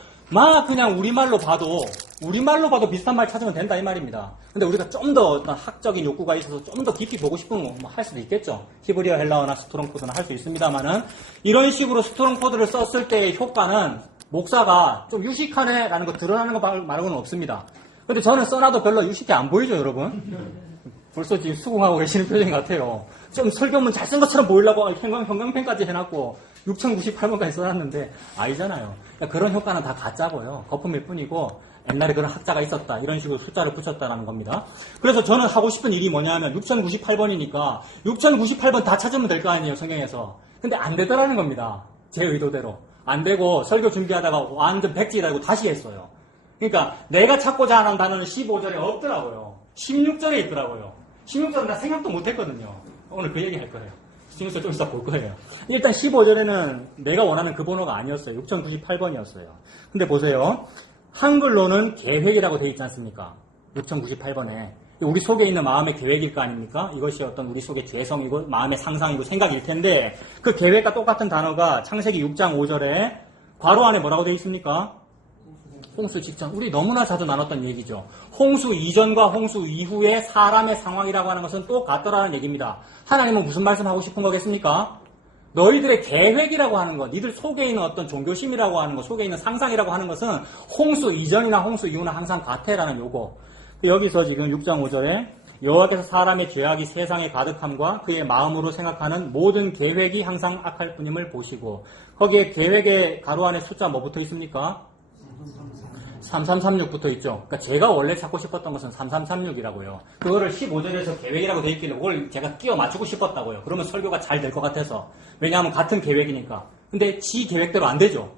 그냥 우리말로 봐도 비슷한 말 찾으면 된다 이 말입니다. 근데 우리가 좀 더 어떤 학적인 욕구가 있어서 좀 더 깊이 보고 싶으면 할 수도 있겠죠. 히브리어, 헬라어나 스트롱 코드는 할 수 있습니다만은 이런 식으로 스트롱 코드를 썼을 때의 효과는 목사가 좀 유식하네 라는 거 드러나는 거 말고는 없습니다. 근데 저는 써놔도 별로 유식해 안 보이죠, 여러분? 벌써 지금 수긍하고 계시는 표정 같아요. 좀 설교문 잘 쓴 것처럼 보이려고 형광펜까지 해놨고 6098번까지 써놨는데 아니잖아요. 그러니까 그런 효과는 다 가짜고요. 거품일 뿐이고 옛날에 그런 학자가 있었다. 이런 식으로 숫자를 붙였다는 겁니다. 그래서 저는 하고 싶은 일이 뭐냐면 6098번이니까 6098번 다 찾으면 될 거 아니에요, 성경에서. 근데 안 되더라는 겁니다. 제 의도대로. 안 되고 설교 준비하다가 완전 백지라고 다시 했어요. 그러니까 내가 찾고자 하는 단어는 15절에 없더라고요. 16절에 있더라고요. 16절은 나 생각도 못 했거든요. 오늘 그 얘기 할 거예요. 16절 좀 이따 볼 거예요. 일단 15절에는 내가 원하는 그 번호가 아니었어요. 6098번이었어요. 근데 보세요. 한글로는 계획이라고 되어 있지 않습니까? 6098번에. 우리 속에 있는 마음의 계획일 거 아닙니까? 이것이 어떤 우리 속의 죄성이고 마음의 상상이고 생각일 텐데 그 계획과 똑같은 단어가 창세기 6장 5절에 괄호 안에 뭐라고 되어 있습니까? 홍수 직전. 우리 너무나 자주 나눴던 얘기죠. 홍수 이전과 홍수 이후의 사람의 상황이라고 하는 것은 똑같더라는 얘기입니다. 하나님은 무슨 말씀하고 싶은 거겠습니까? 너희들의 계획이라고 하는 것, 니들 속에 있는 어떤 종교심이라고 하는 것, 속에 있는 상상이라고 하는 것은 홍수 이전이나 홍수 이후나 항상 같애라는 요거. 여기서 지금 6장 5절에 여호와께서 사람의 죄악이 세상에 가득함과 그의 마음으로 생각하는 모든 계획이 항상 악할 뿐임을 보시고 거기에 계획의 가로 안에 숫자 뭐 붙어 있습니까? 3336 붙어 있죠. 그러니까 제가 원래 찾고 싶었던 것은 3336이라고요. 그거를 15절에서 계획이라고 되어 있길래 그걸 제가 끼워 맞추고 싶었다고요. 그러면 설교가 잘 될 것 같아서. 왜냐하면 같은 계획이니까. 근데 지 계획대로 안 되죠.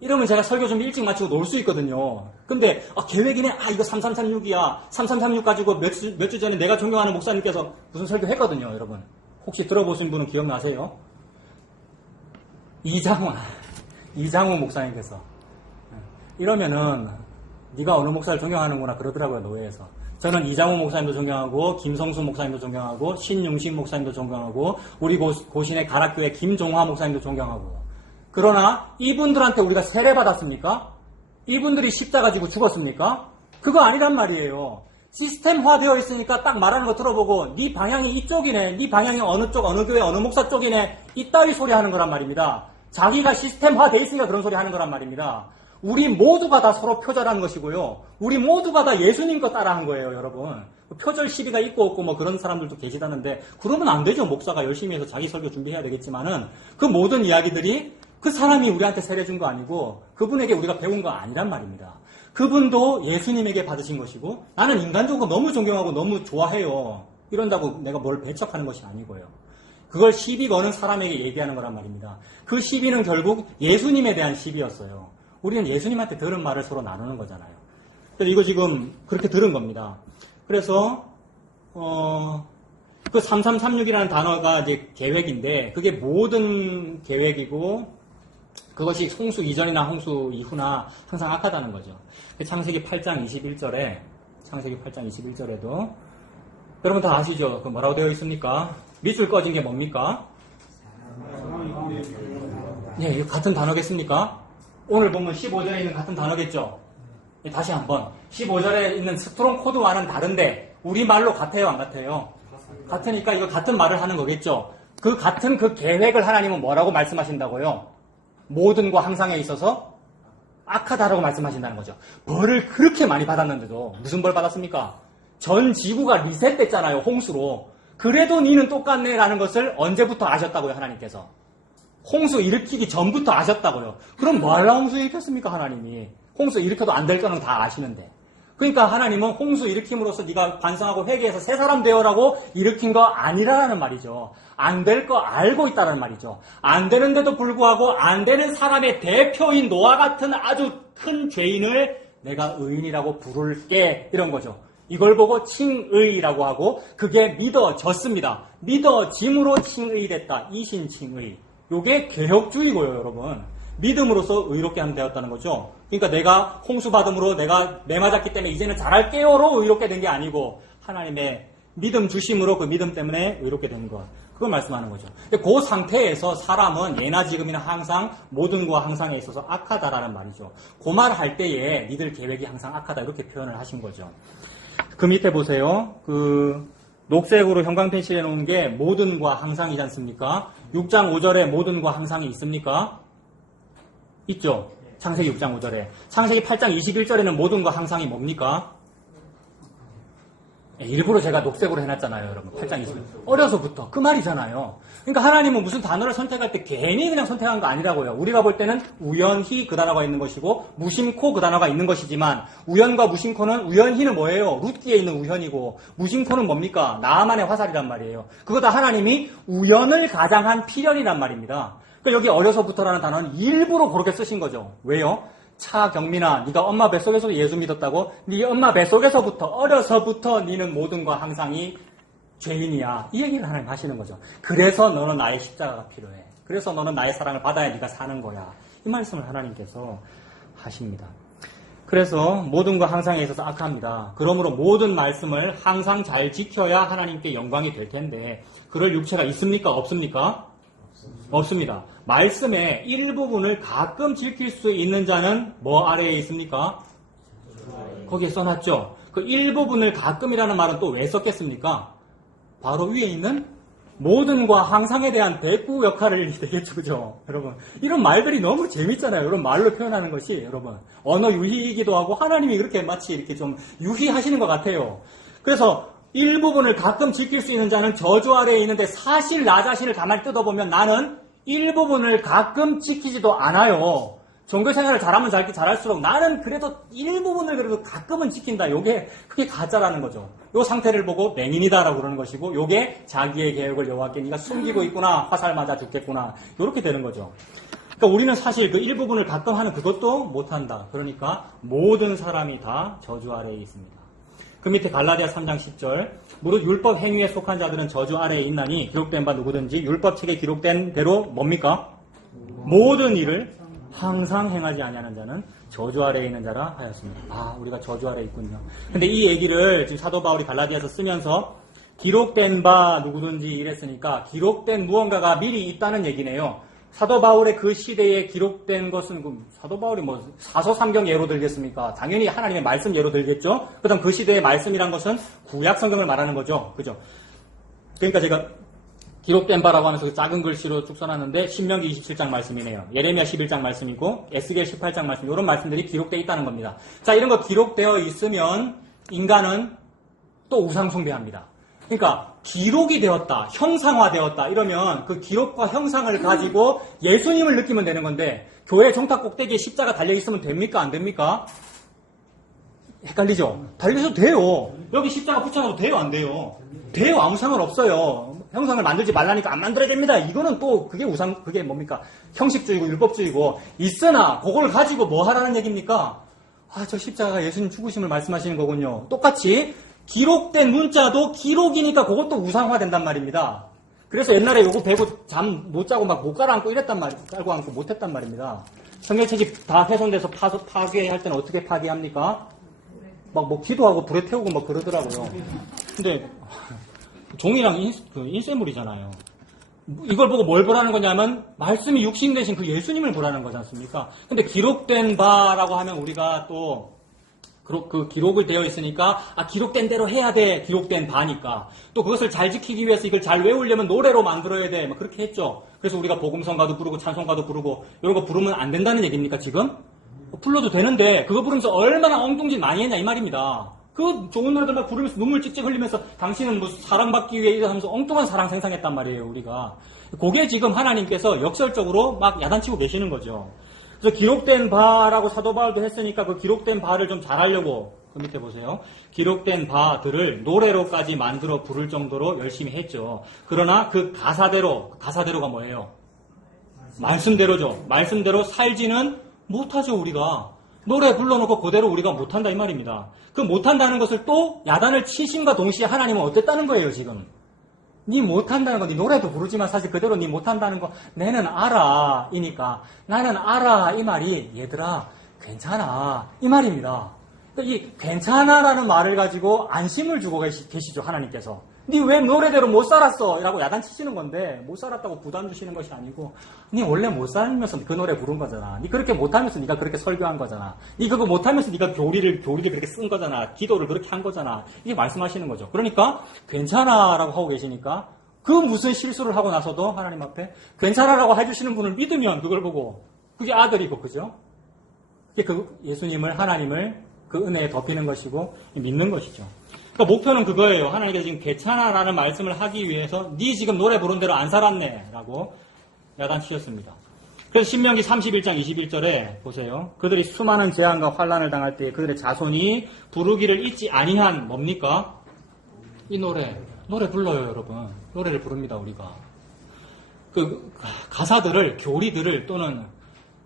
이러면 제가 설교 좀 일찍 마치고 놀 수 있거든요. 근데 계획이네. 이거 3336이야. 3336 가지고 몇 주 전에 내가 존경하는 목사님께서 무슨 설교 했거든요, 여러분. 혹시 들어보신 분은 기억나세요? 이장호 목사님께서. 이러면은 네가 어느 목사를 존경하는구나 그러더라고요, 노예에서. 저는 이장호 목사님도 존경하고 김성수 목사님도 존경하고 신용식 목사님도 존경하고 우리 고신의 가락교회 김종화 목사님도 존경하고. 그러나 이분들한테 우리가 세례 받았습니까? 이분들이 십자가 지고 죽었습니까? 그거 아니란 말이에요. 시스템화되어 있으니까 딱 말하는 거 들어보고 네 방향이 이쪽이네, 네 방향이 어느 쪽, 어느 교회, 어느 목사 쪽이네, 이따위 소리 하는 거란 말입니다. 자기가 시스템화되어 있으니까 그런 소리 하는 거란 말입니다. 우리 모두가 다 서로 표절하는 것이고요. 우리 모두가 다 예수님 거 따라한 거예요, 여러분. 표절 시비가 있고 없고 뭐 그런 사람들도 계시다는데 그러면 안 되죠. 목사가 열심히 해서 자기 설교 준비해야 되겠지만은 그 모든 이야기들이 그 사람이 우리한테 세례 준 거 아니고 그분에게 우리가 배운 거 아니란 말입니다. 그분도 예수님에게 받으신 것이고 나는 인간적으로 너무 존경하고 너무 좋아해요. 이런다고 내가 뭘 배척하는 것이 아니고요. 그걸 시비 거는 사람에게 얘기하는 거란 말입니다. 그 시비는 결국 예수님에 대한 시비였어요. 우리는 예수님한테 들은 말을 서로 나누는 거잖아요. 그래서 이거 지금 그렇게 들은 겁니다. 그래서 그 3336이라는 단어가 이제 계획인데 그게 모든 계획이고 그것이 홍수 이전이나 홍수 이후나 항상 악하다는 거죠. 창세기 8장 21절에도 여러분 다 아시죠? 그 뭐라고 되어 있습니까? 밑줄 꺼진 게 뭡니까? 예, 이거 같은 단어겠습니까? 오늘 보면 15절에 있는 같은 단어겠죠? 다시 한번 15절에 있는 스트롱 코드와는 다른데 우리말로 같아요, 안 같아요? 같으니까 이거 같은 말을 하는 거겠죠? 그 같은 그 계획을 하나님은 뭐라고 말씀하신다고요? 모든과 항상에 있어서 악하다라고 말씀하신다는 거죠. 벌을 그렇게 많이 받았는데도 무슨 벌 받았습니까? 전 지구가 리셋됐잖아요, 홍수로. 그래도 니는 똑같네 라는 것을 언제부터 아셨다고요, 하나님께서? 홍수 일으키기 전부터 아셨다고요. 그럼 뭐 하려고 홍수 일으켰습니까, 하나님이? 홍수 일으켜도 안 될 거는 다 아시는데. 그러니까 하나님은 홍수 일으킴으로써 네가 반성하고 회개해서 새 사람 되어라고 일으킨 거 아니라는 말이죠. 안 될 거 알고 있다는 말이죠. 안 되는데도 불구하고 안 되는 사람의 대표인 노아 같은 아주 큰 죄인을 내가 의인이라고 부를게 이런 거죠. 이걸 보고 칭의라고 하고 그게 믿어졌습니다. 믿어짐으로 칭의됐다. 이신칭의. 요게 개혁주의고요, 여러분. 믿음으로써 의롭게 하면 되었다는 거죠. 그러니까 내가 홍수 받음으로 내가 매 맞았기 때문에 이제는 잘할게요로 의롭게 된 게 아니고 하나님의 믿음 주심으로 그 믿음 때문에 의롭게 된 것. 그걸 말씀하는 거죠. 그 상태에서 사람은 예나 지금이나 항상 모든과 항상에 있어서 악하다라는 말이죠. 그 말 할 때에 니들 계획이 항상 악하다 이렇게 표현을 하신 거죠. 그 밑에 보세요. 그 녹색으로 형광펜 칠해 놓은 게 모든과 항상이지 않습니까? 6장 5절에 모든과 항상이 있습니까? 있죠. 창세기 6장 5절에. 창세기 8장 21절에는 모든과 항상이 뭡니까? 일부러 제가 녹색으로 해놨잖아요, 여러분. 8장 21절. 어려서부터. 그 말이잖아요. 그러니까 하나님은 무슨 단어를 선택할 때 괜히 그냥 선택한 거 아니라고요. 우리가 볼 때는 우연히 그 단어가 있는 것이고 무심코 그 단어가 있는 것이지만 우연과 무심코는 우연히는 뭐예요? 룻기에 있는 우연이고 무심코는 뭡니까? 나만의 화살이란 말이에요. 그거 다 하나님이 우연을 가장한 필연이란 말입니다. 그러니까 여기 어려서부터라는 단어는 일부러 그렇게 쓰신 거죠. 왜요? 차경민아, 네가 엄마 뱃속에서도 예수 믿었다고? 네 엄마 뱃속에서부터 어려서부터 네는 모든과 항상이 죄인이야. 이 얘기를 하나님 하시는 거죠. 그래서 너는 나의 십자가가 필요해. 그래서 너는 나의 사랑을 받아야 네가 사는 거야. 이 말씀을 하나님께서 하십니다. 그래서 모든과 항상에 있어서 악합니다. 그러므로 모든 말씀을 항상 잘 지켜야 하나님께 영광이 될 텐데 그럴 육체가 있습니까? 없습니까? 없습니다. 말씀의 일부분을 가끔 지킬 수 있는 자는 뭐 아래에 있습니까? 거기에 써놨죠. 그 일부분을 가끔이라는 말은 또 왜 썼겠습니까? 바로 위에 있는 모든과 항상에 대한 대꾸 역할을 되겠죠, 그죠? 여러분, 이런 말들이 너무 재밌잖아요. 이런 말로 표현하는 것이, 여러분. 언어 유희이기도 하고, 하나님이 그렇게 마치 이렇게 좀 유희하시는 것 같아요. 그래서, 일부분을 가끔 지킬 수 있는 자는 저주 아래에 있는데, 사실 나 자신을 가만히 뜯어보면 나는 일부분을 가끔 지키지도 않아요. 종교생활을 잘하면 잘할수록 나는 그래도 일부분을 그래도 가끔은 지킨다. 그게 가짜라는 거죠. 요 상태를 보고 맹인이다라고 그러는 것이고 요게 자기의 계획을 여호와께 네가 숨기고 있구나. 화살 맞아 죽겠구나. 요렇게 되는 거죠. 그러니까 우리는 사실 그 일부분을 가끔 하는 그것도 못한다. 그러니까 모든 사람이 다 저주 아래에 있습니다. 그 밑에 갈라디아 3장 10절 무릇 율법 행위에 속한 자들은 저주 아래에 있나니 기록된 바 누구든지 율법책에 기록된 대로 뭡니까? 모든 일을 항상 행하지 아니하는 자는 저주 아래에 있는 자라 하였습니다. 아, 우리가 저주 아래에 있군요. 근데 이 얘기를 지금 사도 바울이 갈라디아서 쓰면서 기록된 바 누구든지 이랬으니까 기록된 무언가가 미리 있다는 얘기네요. 사도 바울의 그 시대에 기록된 것은 사도 바울이 뭐 사서삼경 예로 들겠습니까? 당연히 하나님의 말씀 예로 들겠죠. 그다음 그 시대의 말씀이란 것은 구약 성경을 말하는 거죠. 그죠? 그러니까 제가 기록된 바라고 하면서 작은 글씨로 쭉 써놨는데 신명기 27장 말씀이네요. 예레미야 11장 말씀이고 에스겔 18장 말씀 이런 말씀들이 기록되어 있다는 겁니다. 자, 이런 거 기록되어 있으면 인간은 또 우상 숭배합니다. 그러니까 기록이 되었다, 형상화되었다 이러면 그 기록과 형상을 가지고 예수님을 느끼면 되는 건데 교회 정탑 꼭대기에 십자가 달려있으면 됩니까? 안 됩니까? 헷갈리죠? 달려있어도 돼요. 여기 십자가 붙여놔도 돼요? 안 돼요? 돼요. 아무 상관없어요. 형상을 만들지 말라니까 안 만들어야 됩니다. 이거는 또 그게 그게 뭡니까? 형식주의고 율법주의고 있으나 그걸 가지고 뭐 하라는 얘기입니까? 아, 저 십자가가 예수님 죽으심을 말씀하시는 거군요. 똑같이 기록된 문자도 기록이니까 그것도 우상화된단 말입니다. 그래서 옛날에 요거 배고 잠 못 자고 막 못 깔아앉고 이랬단 말이에요. 깔고 앉고 못 했단 말입니다. 성경책이 다 훼손돼서 파괴할 때는 어떻게 파괴합니까? 막 뭐 기도하고 불에 태우고 막 그러더라고요. 근데 종이랑 인쇄물이잖아요. 이걸 보고 뭘 보라는 거냐면 말씀이 육신 대신 그 예수님을 보라는 거지 않습니까? 근데 기록된 바라고 하면 우리가 또 그 기록을 되어 있으니까 기록된 대로 해야 돼. 기록된 바니까. 또 그것을 잘 지키기 위해서 이걸 잘 외우려면 노래로 만들어야 돼. 막 그렇게 했죠. 그래서 우리가 복음성가도 부르고 찬송가도 부르고 이런 거 부르면 안 된다는 얘기입니까 지금? 불러도 되는데 그거 부르면서 얼마나 엉뚱짓 많이 했냐 이 말입니다. 그 좋은 노래들 막 부르면서 눈물 찍찍 흘리면서 당신은 뭐 사랑받기 위해 하면서 엉뚱한 사랑 생산했단 말이에요 우리가. 그게 지금 하나님께서 역설적으로 막 야단치고 계시는 거죠. 그래서 기록된 바라고 사도 바울도 했으니까 그 기록된 바를 좀 잘하려고 그 밑에 보세요. 기록된 바들을 노래로까지 만들어 부를 정도로 열심히 했죠. 그러나 그 가사대로가 뭐예요? 말씀대로죠. 말씀대로 살지는 못하죠 우리가. 노래 불러놓고 그대로 우리가 못한다 이 말입니다. 그 못한다는 것을 또 야단을 치심과 동시에 하나님은 어땠다는 거예요 지금. 니 못한다는 거, 니 노래도 부르지만 사실 그대로 니 못한다는 거, 내는 알아. 이니까, 나는 알아. 이 말이, 얘들아, 괜찮아. 이 말입니다. 이 괜찮아라는 말을 가지고 안심을 주고 계시죠, 하나님께서. 니 왜 노래대로 못 살았어? 라고 야단치시는 건데, 못 살았다고 부담 주시는 것이 아니고, 니 원래 못 살면서 그 노래 부른 거잖아. 니 그렇게 못하면서 니가 그렇게 설교한 거잖아. 니 그거 못하면서 니가 교리를 그렇게 쓴 거잖아. 기도를 그렇게 한 거잖아. 이게 말씀하시는 거죠. 그러니까, 괜찮아라고 하고 계시니까, 그 무슨 실수를 하고 나서도 하나님 앞에 괜찮아라고 해주시는 분을 믿으면 그걸 보고, 그게 아들이고, 그죠? 그게 그 예수님을, 하나님을 그 은혜에 덮이는 것이고, 믿는 것이죠. 그러니까 목표는 그거예요. 하나님께서 지금 괜찮아라는 말씀을 하기 위해서 네 지금 노래 부른 대로 안 살았네 라고 야단치셨습니다. 그래서 신명기 31장 21절에 보세요. 그들이 수많은 재앙과 환난을 당할 때 그들의 자손이 부르기를 잊지 아니한 뭡니까? 이 노래 불러요 여러분. 노래를 부릅니다 우리가. 그 가사들을 교리들을 또는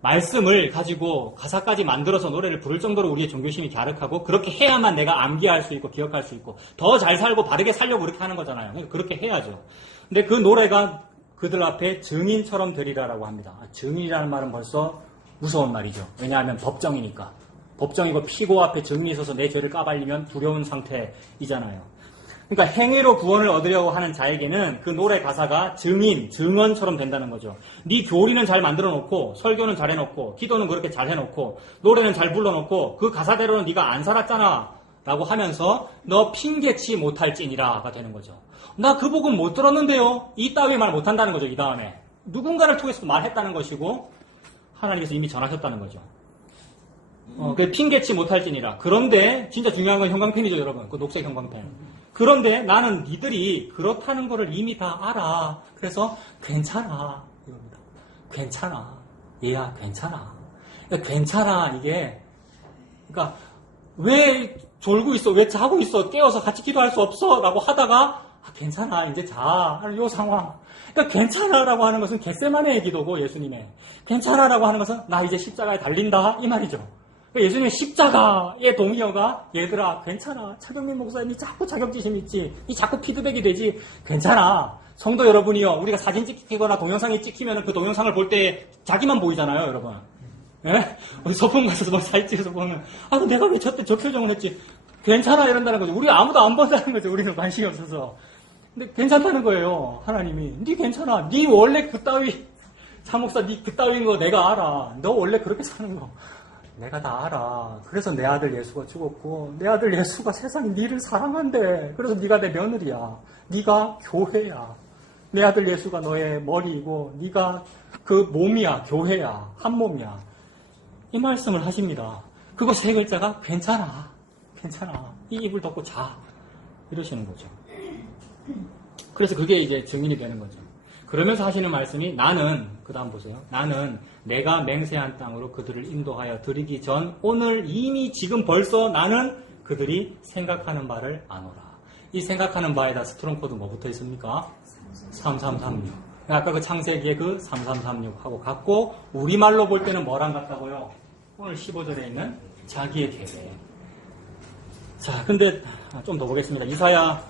말씀을 가지고 가사까지 만들어서 노래를 부를 정도로 우리의 종교심이 갸륵하고 그렇게 해야만 내가 암기할 수 있고 기억할 수 있고 더 잘 살고 바르게 살려고 그렇게 하는 거잖아요. 그러니까 그렇게 해야죠. 근데 그 노래가 그들 앞에 증인처럼 되리라라고 합니다. 증인이라는 말은 벌써 무서운 말이죠. 왜냐하면 법정이니까. 법정이고 피고 앞에 증인이 서서 내 죄를 까발리면 두려운 상태이잖아요. 그러니까 행위로 구원을 얻으려고 하는 자에게는 그 노래 가사가 증인, 증언처럼 된다는 거죠. 네 교리는 잘 만들어 놓고 설교는 잘 해놓고 기도는 그렇게 잘 해놓고 노래는 잘 불러놓고 그 가사대로는 네가 안 살았잖아 라고 하면서 너 핑계치 못할지니라가 되는 거죠. 나 그 복음 못 들었는데요. 이 따위 말 못한다는 거죠. 이 다음에 누군가를 통해서 말했다는 것이고 하나님께서 이미 전하셨다는 거죠. 그 핑계치 못할지니라. 그런데 진짜 중요한 건 형광펜이죠 여러분. 그 녹색 형광펜. 그런데 나는 니들이 그렇다는 거를 이미 다 알아. 그래서 괜찮아. 이겁니다. 괜찮아. 얘야 괜찮아. 그러니까 괜찮아 이게 그러니까 왜 졸고 있어? 왜 자고 있어? 깨워서 같이 기도할 수 없어? 라고 하다가 괜찮아, 이제 자. 요 상황. 그러니까 괜찮아라고 하는 것은 겟세마네의 기도고 예수님의. 괜찮아라고 하는 것은 나 이제 십자가에 달린다 이 말이죠. 그러니까 예수님의 십자가의 동의어가 얘들아 괜찮아. 차경민 목사님 이 자꾸 자격지심 있지. 이 자꾸 피드백이 되지. 괜찮아. 성도 여러분이요. 우리가 사진 찍히거나 동영상이 찍히면 그 동영상을 볼 때 자기만 보이잖아요, 여러분. 예? 소풍 가서 뭐 사진 찍어서 보면 내가 왜 저때 저 표정을 했지. 괜찮아 이런다는 거죠. 우리 아무도 안 본다는 거죠. 우리는 관심이 없어서. 근데 괜찮다는 거예요. 하나님이. 네 괜찮아. 네 원래 그따위 사목사 네 그따위인 거 내가 알아. 너 원래 그렇게 사는 거 내가 다 알아. 그래서 내 아들 예수가 죽었고 내 아들 예수가 세상에 네를 사랑한대. 그래서 네가 내 며느리야. 네가 교회야. 내 아들 예수가 너의 머리이고 네가 그 몸이야. 교회야. 한 몸이야. 이 말씀을 하십니다. 그거 세 글자가 괜찮아. 괜찮아. 이 입을 덮고 자. 이러시는 거죠. 그래서 그게 이제 증인이 되는 거죠. 그러면서 하시는 말씀이 나는 그 다음 보세요. 나는 내가 맹세한 땅으로 그들을 인도하여 드리기 전 오늘 이미 지금 벌써 나는 그들이 생각하는 바를 아노라. 이 생각하는 바에다 스트롱 코드 뭐 붙어 있습니까? 3336. 아까 그 창세기의 그 3336하고 같고 우리말로 볼 때는 뭐랑 같다고요? 오늘 15절에 있는 자기의 계획. 자, 근데 좀 더 보겠습니다. 이사야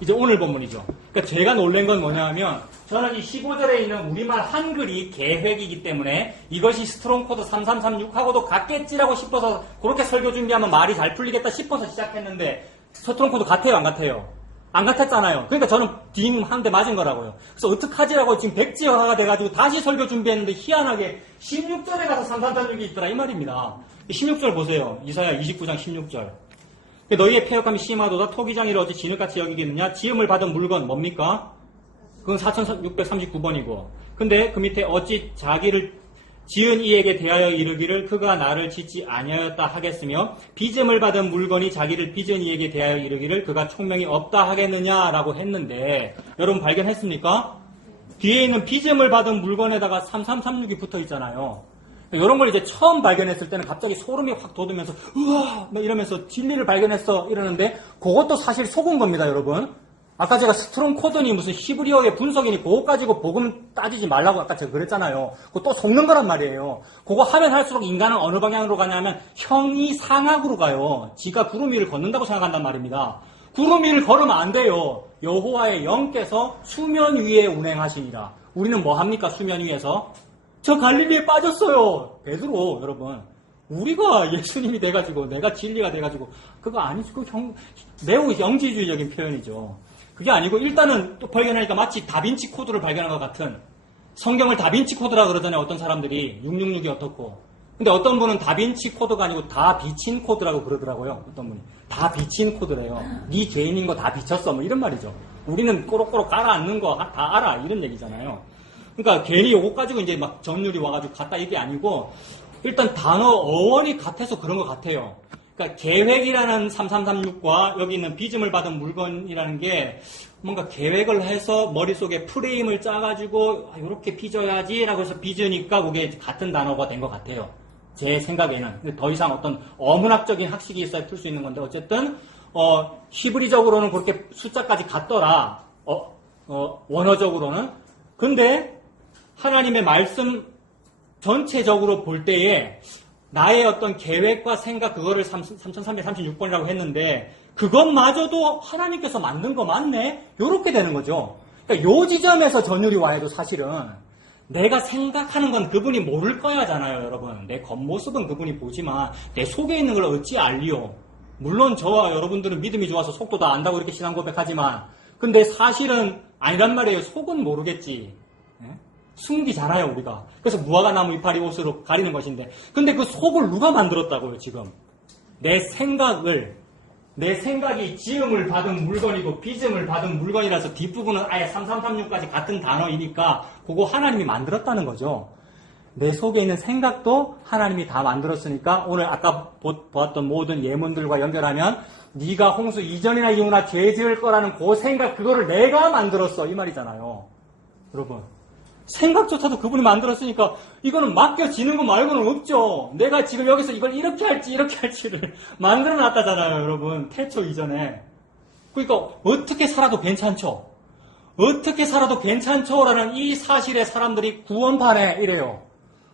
이제 오늘 본문이죠. 그러니까 제가 놀란 건 뭐냐 하면 저는 이 15절에 있는 우리말 한글이 계획이기 때문에 이것이 스트롱 코드 3336하고도 같겠지라고 싶어서 그렇게 설교 준비하면 말이 잘 풀리겠다 싶어서 시작했는데 스트롱 코드 같아요, 안 같아요? 안 같았잖아요. 그러니까 저는 딩 한 대 맞은 거라고요. 그래서 어떡하지라고 지금 백지화가 돼가지고 다시 설교 준비했는데 희한하게 16절에 가서 3336이 있더라 이 말입니다. 16절 보세요. 이사야 29장 16절. 너희의 패역함이 심하도다 토기장이를 어찌 진흙같이 여기겠느냐. 지음을 받은 물건 뭡니까? 그건 4639번이고 근데 그 밑에 어찌 자기를 지은 이에게 대하여 이르기를 그가 나를 짓지 아니하였다 하겠으며 빚음을 받은 물건이 자기를 빚은 이에게 대하여 이르기를 그가 총명이 없다 하겠느냐라고 했는데 여러분 발견했습니까? 뒤에 있는 빚음을 받은 물건에다가 3336이 붙어 있잖아요. 이런 걸 이제 처음 발견했을 때는 갑자기 소름이 확 돋으면서 우와 뭐 이러면서 진리를 발견했어 이러는데 그것도 사실 속은 겁니다, 여러분. 아까 제가 스트롱 코드니 무슨 히브리어의 분석이니 그거 가지고 복음 따지지 말라고 아까 제가 그랬잖아요. 그거 또 속는 거란 말이에요. 그거 하면 할수록 인간은 어느 방향으로 가냐면 형이 상악으로 가요. 지가 구름 위를 걷는다고 생각한단 말입니다. 구름 위를 걸으면 안 돼요. 여호와의 영께서 수면 위에 운행하시니라. 우리는 뭐 합니까? 수면 위에서? 저 갈릴리에 빠졌어요. 베드로 여러분. 우리가 예수님이 돼가지고 내가 진리가 돼가지고 그거 아니죠. 매우 영지주의적인 표현이죠. 그게 아니고 일단은 또 발견하니까 마치 다빈치 코드를 발견한 것 같은 성경을 다빈치 코드라 그러잖아요. 어떤 사람들이 666이 어떻고 근데 어떤 분은 다빈치 코드가 아니고 다 비친 코드라고 그러더라고요. 어떤 분이 다 비친 코드래요. 네 죄인인 거 다 비쳤어 뭐 이런 말이죠. 우리는 꼬록꼬록 깔아앉는 거 다 알아 이런 얘기잖아요. 그러니까 괜히 요거 가지고 이제 막 정률이 와가지고 같다 이게 아니고 일단 단어 어원이 같아서 그런 것 같아요. 그러니까 계획이라는 3336과 여기 있는 빚음을 받은 물건이라는 게 뭔가 계획을 해서 머릿속에 프레임을 짜가지고 이렇게 빚어야지라고 해서 빚으니까 그게 같은 단어가 된 것 같아요. 제 생각에는. 근데 더 이상 어떤 어문학적인 학식이 있어야 풀 수 있는 건데 어쨌든 히브리적으로는 그렇게 숫자까지 같더라. 원어적으로는. 근데 하나님의 말씀 전체적으로 볼 때에 나의 어떤 계획과 생각 그거를 3336번이라고 했는데 그것마저도 하나님께서 만든 거 맞네? 요렇게 되는 거죠. 그러니까 요 지점에서 전율이 와야도 사실은 내가 생각하는 건 그분이 모를 거야잖아요, 여러분. 내 겉모습은 그분이 보지만 내 속에 있는 걸 어찌 알리요? 물론 저와 여러분들은 믿음이 좋아서 속도 다 안다고 이렇게 신앙 고백하지만 근데 사실은 아니란 말이에요. 속은 모르겠지. 숨기잖아요, 우리가. 그래서 무화과나무 이파리 옷으로 가리는 것인데. 근데 그 속을 누가 만들었다고요, 지금? 내 생각이 지음을 받은 물건이고 빚음을 받은 물건이라서 뒷부분은 아예 3336까지 같은 단어이니까 그거 하나님이 만들었다는 거죠. 내 속에 있는 생각도 하나님이 다 만들었으니까 오늘 아까 보았던 모든 예문들과 연결하면 네가 홍수 이전이나 이후나 죄 지을 거라는 그 생각 그거를 내가 만들었어 이 말이잖아요. 여러분. 생각조차도 그분이 만들었으니까 이거는 맡겨지는 거 말고는 없죠. 내가 지금 여기서 이걸 이렇게 할지를 만들어 놨다잖아요, 여러분. 태초 이전에. 그러니까 어떻게 살아도 괜찮죠? 어떻게 살아도 괜찮죠라는 이 사실에 사람들이 구원파네 이래요.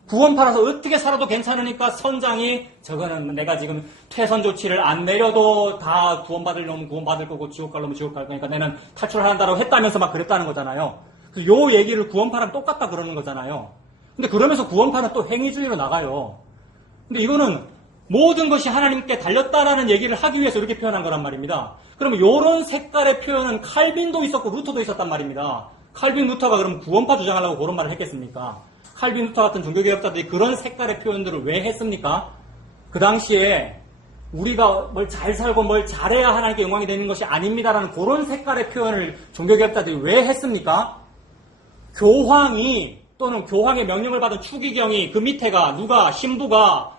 구원파라서 어떻게 살아도 괜찮으니까 선장이 저거는 내가 지금 퇴선 조치를 안 내려도 다 구원받을 놈은 구원받을 거고 지옥 갈 놈은 지옥 갈 거니까 내는 탈출한다고 했다면서 막 그랬다는 거잖아요. 요 얘기를 구원파랑 똑같다 그러는 거잖아요. 근데 그러면서 구원파는 또 행위주의로 나가요. 근데 이거는 모든 것이 하나님께 달렸다라는 얘기를 하기 위해서 이렇게 표현한 거란 말입니다. 그러면 요런 색깔의 표현은 칼빈도 있었고 루터도 있었단 말입니다. 칼빈, 루터가 그럼 구원파 주장하려고 그런 말을 했겠습니까? 칼빈, 루터 같은 종교개혁자들이 그런 색깔의 표현들을 왜 했습니까? 그 당시에 우리가 뭘 잘 살고 뭘 잘해야 하나님께 영광이 되는 것이 아닙니다라는 그런 색깔의 표현을 종교개혁자들이 왜 했습니까? 교황이 또는 교황의 명령을 받은 추기경이 그 밑에가 누가 신부가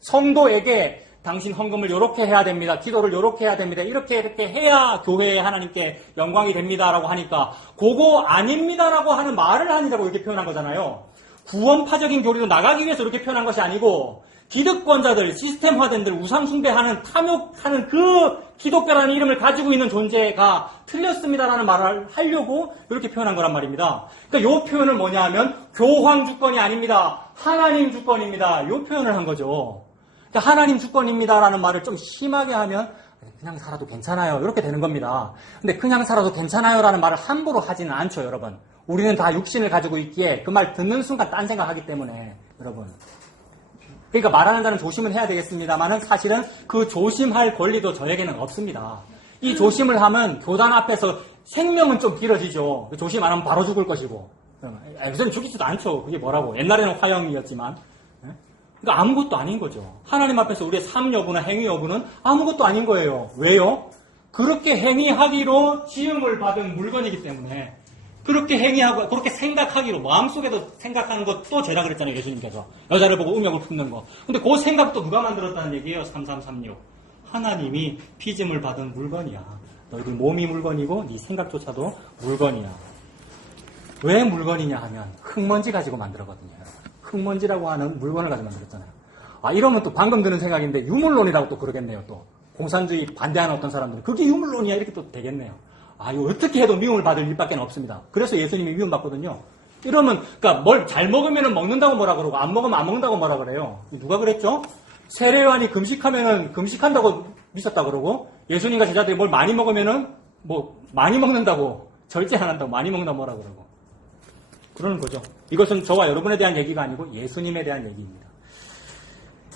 성도에게 당신 헌금을 이렇게 해야 됩니다. 기도를 이렇게 해야 됩니다. 이렇게 해야 교회에 하나님께 영광이 됩니다라고 하니까 그거 아닙니다라고 하는 말을 하니라고 이렇게 표현한 거잖아요. 구원파적인 교리로 나가기 위해서 이렇게 표현한 것이 아니고 기득권자들, 시스템화된들, 우상숭배하는 탐욕하는 그 기독교라는 이름을 가지고 있는 존재가 틀렸습니다라는 말을 하려고 이렇게 표현한 거란 말입니다. 그러니까 이 표현을 뭐냐 하면 교황 주권이 아닙니다. 하나님 주권입니다. 이 표현을 한 거죠. 그러니까 하나님 주권입니다라는 말을 좀 심하게 하면 그냥 살아도 괜찮아요. 이렇게 되는 겁니다. 근데 그냥 살아도 괜찮아요라는 말을 함부로 하지는 않죠, 여러분. 우리는 다 육신을 가지고 있기에 그 말 듣는 순간 딴 생각하기 때문에 여러분. 그러니까 말하는 자는 조심은 해야 되겠습니다만은 사실은 그 조심할 권리도 저에게는 없습니다. 이 조심을 하면 교단 앞에서 생명은 좀 길어지죠. 조심 안 하면 바로 죽을 것이고. 요새는 죽이지도 않죠. 그게 뭐라고. 옛날에는 화형이었지만. 그러니까 아무것도 아닌 거죠. 하나님 앞에서 우리의 삶 여부나 행위 여부는 아무것도 아닌 거예요. 왜요? 그렇게 행위하기로 지음을 받은 물건이기 때문에 그렇게 행위하고 그렇게 생각하기로 마음속에도 생각하는 것도 죄라 그랬잖아요. 예수님께서. 여자를 보고 음욕을 품는 거. 근데 그 생각도 누가 만들었다는 얘기예요. 3336. 하나님이 피짐을 받은 물건이야. 너희들 몸이 물건이고 네 생각조차도 물건이야. 왜 물건이냐 하면 흙먼지 가지고 만들었거든요. 흙먼지라고 하는 물건을 가지고 만들었잖아요. 아, 이러면 또 방금 드는 생각인데 유물론이라고 또 그러겠네요. 또 공산주의 반대하는 어떤 사람들은 그게 유물론이야 이렇게 또 되겠네요. 아, 이거 어떻게 해도 미움을 받을 일밖에 없습니다. 그래서 예수님이 미움받거든요. 이러면 그러니까 뭘 잘 먹으면 먹는다고 뭐라 그러고 안 먹으면 안 먹는다고 뭐라 그래요. 누가 그랬죠? 세례요한이 금식하면은 금식한다고 믿었다 그러고 예수님과 제자들이 뭘 많이 먹으면은 뭐 많이 먹는다고 절제 안 한다고 많이 먹는다고 뭐라 그러고 그러는 거죠. 이것은 저와 여러분에 대한 얘기가 아니고 예수님에 대한 얘기입니다.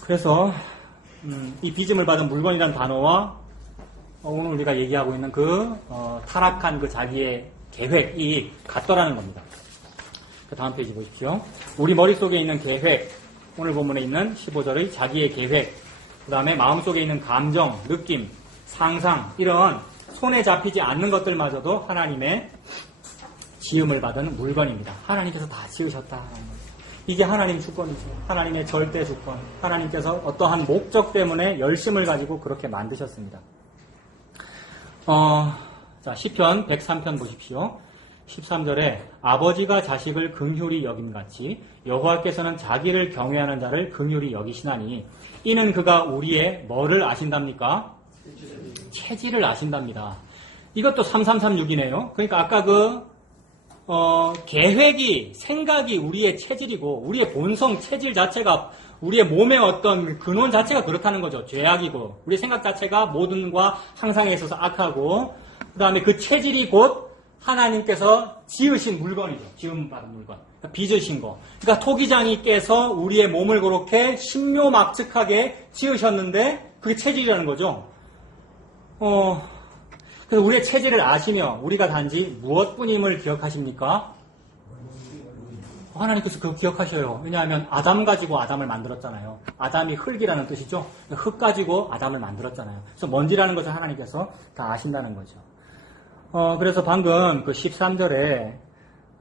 그래서 이 빚음을 받은 물건이라는 단어와 오늘 우리가 얘기하고 있는 그 타락한 그 자기의 계획이 같더라는 겁니다. 그 다음 페이지 보십시오. 우리 머릿속에 있는 계획, 오늘 본문에 있는 15절의 자기의 계획, 그 다음에 마음속에 있는 감정, 느낌, 상상 이런 손에 잡히지 않는 것들마저도 하나님의 지음을 받은 물건입니다. 하나님께서 다 지으셨다. 이게 하나님 주권이죠. 하나님의 절대 주권. 하나님께서 어떠한 목적 때문에 열심을 가지고 그렇게 만드셨습니다. 자, 시편 103편 보십시오. 13절에 아버지가 자식을 긍휼히 여김같이 여호와께서는 자기를 경외하는 자를 긍휼히 여기시나니 이는 그가 우리의 뭐를 아신답니까? 체질을 아신답니다. 이것도 3336이네요. 그러니까 아까 계획이, 생각이 우리의 체질이고, 우리의 본성, 체질 자체가, 우리의 몸의 어떤 근원 자체가 그렇다는 거죠. 죄악이고, 우리의 생각 자체가 모든과 항상에 있어서 악하고, 그 다음에 그 체질이 곧 하나님께서 지으신 물건이죠. 지음받은 물건. 그러니까 빚으신 거. 그러니까 토기장이께서 우리의 몸을 그렇게 신묘막측하게 지으셨는데, 그게 체질이라는 거죠. 그래서 우리의 체질을 아시며 우리가 단지 무엇뿐임을 기억하십니까? 하나님께서 그거 기억하셔요. 왜냐하면 아담 가지고 아담을 만들었잖아요. 아담이 흙이라는 뜻이죠. 흙 가지고 아담을 만들었잖아요. 그래서 먼지라는 것을 하나님께서 다 아신다는 거죠. 그래서 방금 그 13절에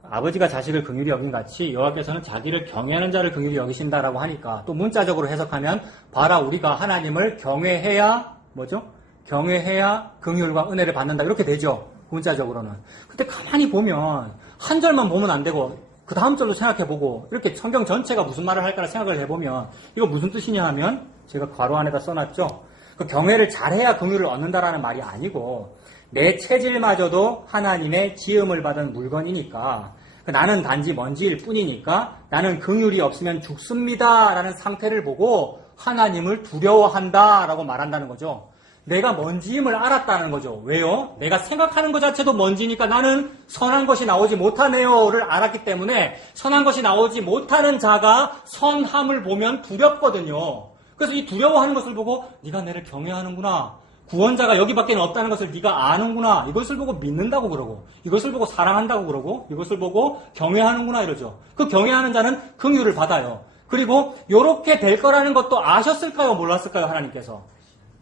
아버지가 자식을 긍휼히 여김같이 여호와께서는 자기를 경외하는 자를 긍휼히 여기신다라고 하니까 또 문자적으로 해석하면 봐라 우리가 하나님을 경외해야 뭐죠? 경외해야 긍휼과 은혜를 받는다 이렇게 되죠. 문자적으로는. 근데 가만히 보면 한 절만 보면 안 되고 그 다음 절도 생각해보고 이렇게 성경 전체가 무슨 말을 할까라 생각을 해보면 이거 무슨 뜻이냐 하면 제가 괄호 안에다 써놨죠. 그 경외를 잘해야 긍휼을 얻는다라는 말이 아니고 내 체질마저도 하나님의 지음을 받은 물건이니까 나는 단지 먼지일 뿐이니까 나는 긍휼이 없으면 죽습니다라는 상태를 보고 하나님을 두려워한다라고 말한다는 거죠. 내가 먼지임을 알았다는 거죠. 왜요? 내가 생각하는 것 자체도 먼지니까 나는 선한 것이 나오지 못하네요를 알았기 때문에 선한 것이 나오지 못하는 자가 선함을 보면 두렵거든요. 그래서 이 두려워하는 것을 보고 네가 나를 경외하는구나. 구원자가 여기밖에 없다는 것을 네가 아는구나. 이것을 보고 믿는다고 그러고 이것을 보고 사랑한다고 그러고 이것을 보고 경외하는구나 이러죠. 그 경외하는 자는 긍휼을 받아요. 그리고 이렇게 될 거라는 것도 아셨을까요? 몰랐을까요? 하나님께서.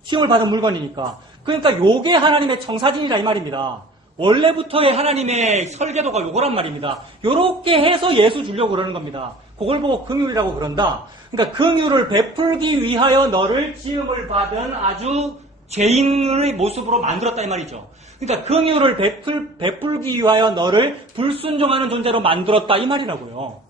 시험을 받은 물건이니까. 그러니까 요게 하나님의 청사진이라 이 말입니다. 원래부터의 하나님의 설계도가 요거란 말입니다. 요렇게 해서 예수 주려고 그러는 겁니다. 그걸 보고 긍휼이라고 그런다. 그러니까 긍휼을 베풀기 위하여 너를 지음을 받은 아주 죄인의 모습으로 만들었다 이 말이죠. 그러니까 긍휼을 베풀기 위하여 너를 불순종하는 존재로 만들었다 이 말이라고요.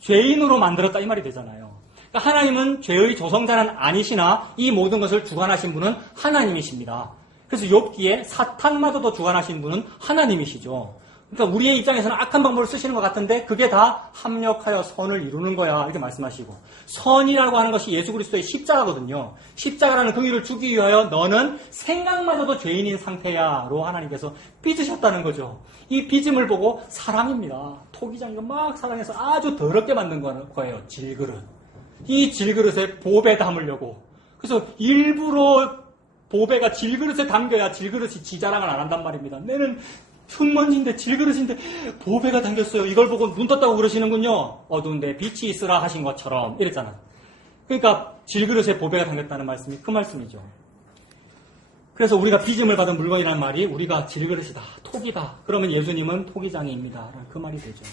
죄인으로 만들었다 이 말이 되잖아요. 그러니까 하나님은 죄의 조성자는 아니시나 이 모든 것을 주관하신 분은 하나님이십니다. 그래서 욥기에 사탄마저도 주관하신 분은 하나님이시죠. 그러니까 우리의 입장에서는 악한 방법을 쓰시는 것 같은데 그게 다 합력하여 선을 이루는 거야 이렇게 말씀하시고 선이라고 하는 것이 예수 그리스도의 십자가거든요. 십자가라는 긍휼을 주기 위하여 너는 생각마저도 죄인인 상태야로 하나님께서 빚으셨다는 거죠. 이 빚음을 보고 사랑입니다. 토기장이가 막 사랑해서 아주 더럽게 만든 거예요. 질그릇. 이 질그릇에 보배 담으려고. 그래서 일부러 보배가 질그릇에 담겨야 질그릇이 지자랑을 안 한단 말입니다. 내는 흙먼지인데 질그릇인데 보배가 담겼어요. 이걸 보고 눈 떴다고 그러시는군요. 어두운데 빛이 있으라 하신 것처럼 이랬잖아. 그러니까 질그릇에 보배가 담겼다는 말씀이 그 말씀이죠. 그래서 우리가 빚음을 받은 물건이라는 말이 우리가 질그릇이다, 톡이다. 그러면 예수님은 토기장애입니다. 그 말이 되죠.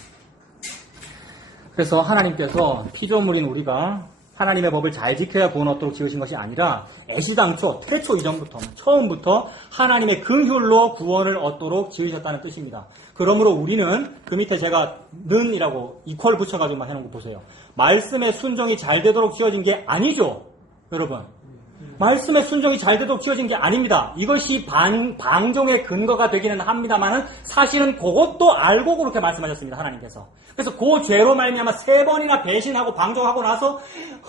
그래서 하나님께서 피조물인 우리가 하나님의 법을 잘 지켜야 구원 얻도록 지으신 것이 아니라 애시당초, 태초 이전부터, 처음부터 하나님의 긍휼로 구원을 얻도록 지으셨다는 뜻입니다. 그러므로 우리는 그 밑에 제가 는이라고 이퀄 붙여가지고 해놓은 거 보세요. 말씀의 순종이 잘 되도록 지어진 게 아니죠. 여러분. 말씀의 순종이 잘 되도록 지어진 게 아닙니다. 이것이 방종의 근거가 되기는 합니다만은 사실은 그것도 알고 그렇게 말씀하셨습니다. 하나님께서. 그래서 그 죄로 말미암아 3번이나 배신하고 방종하고 나서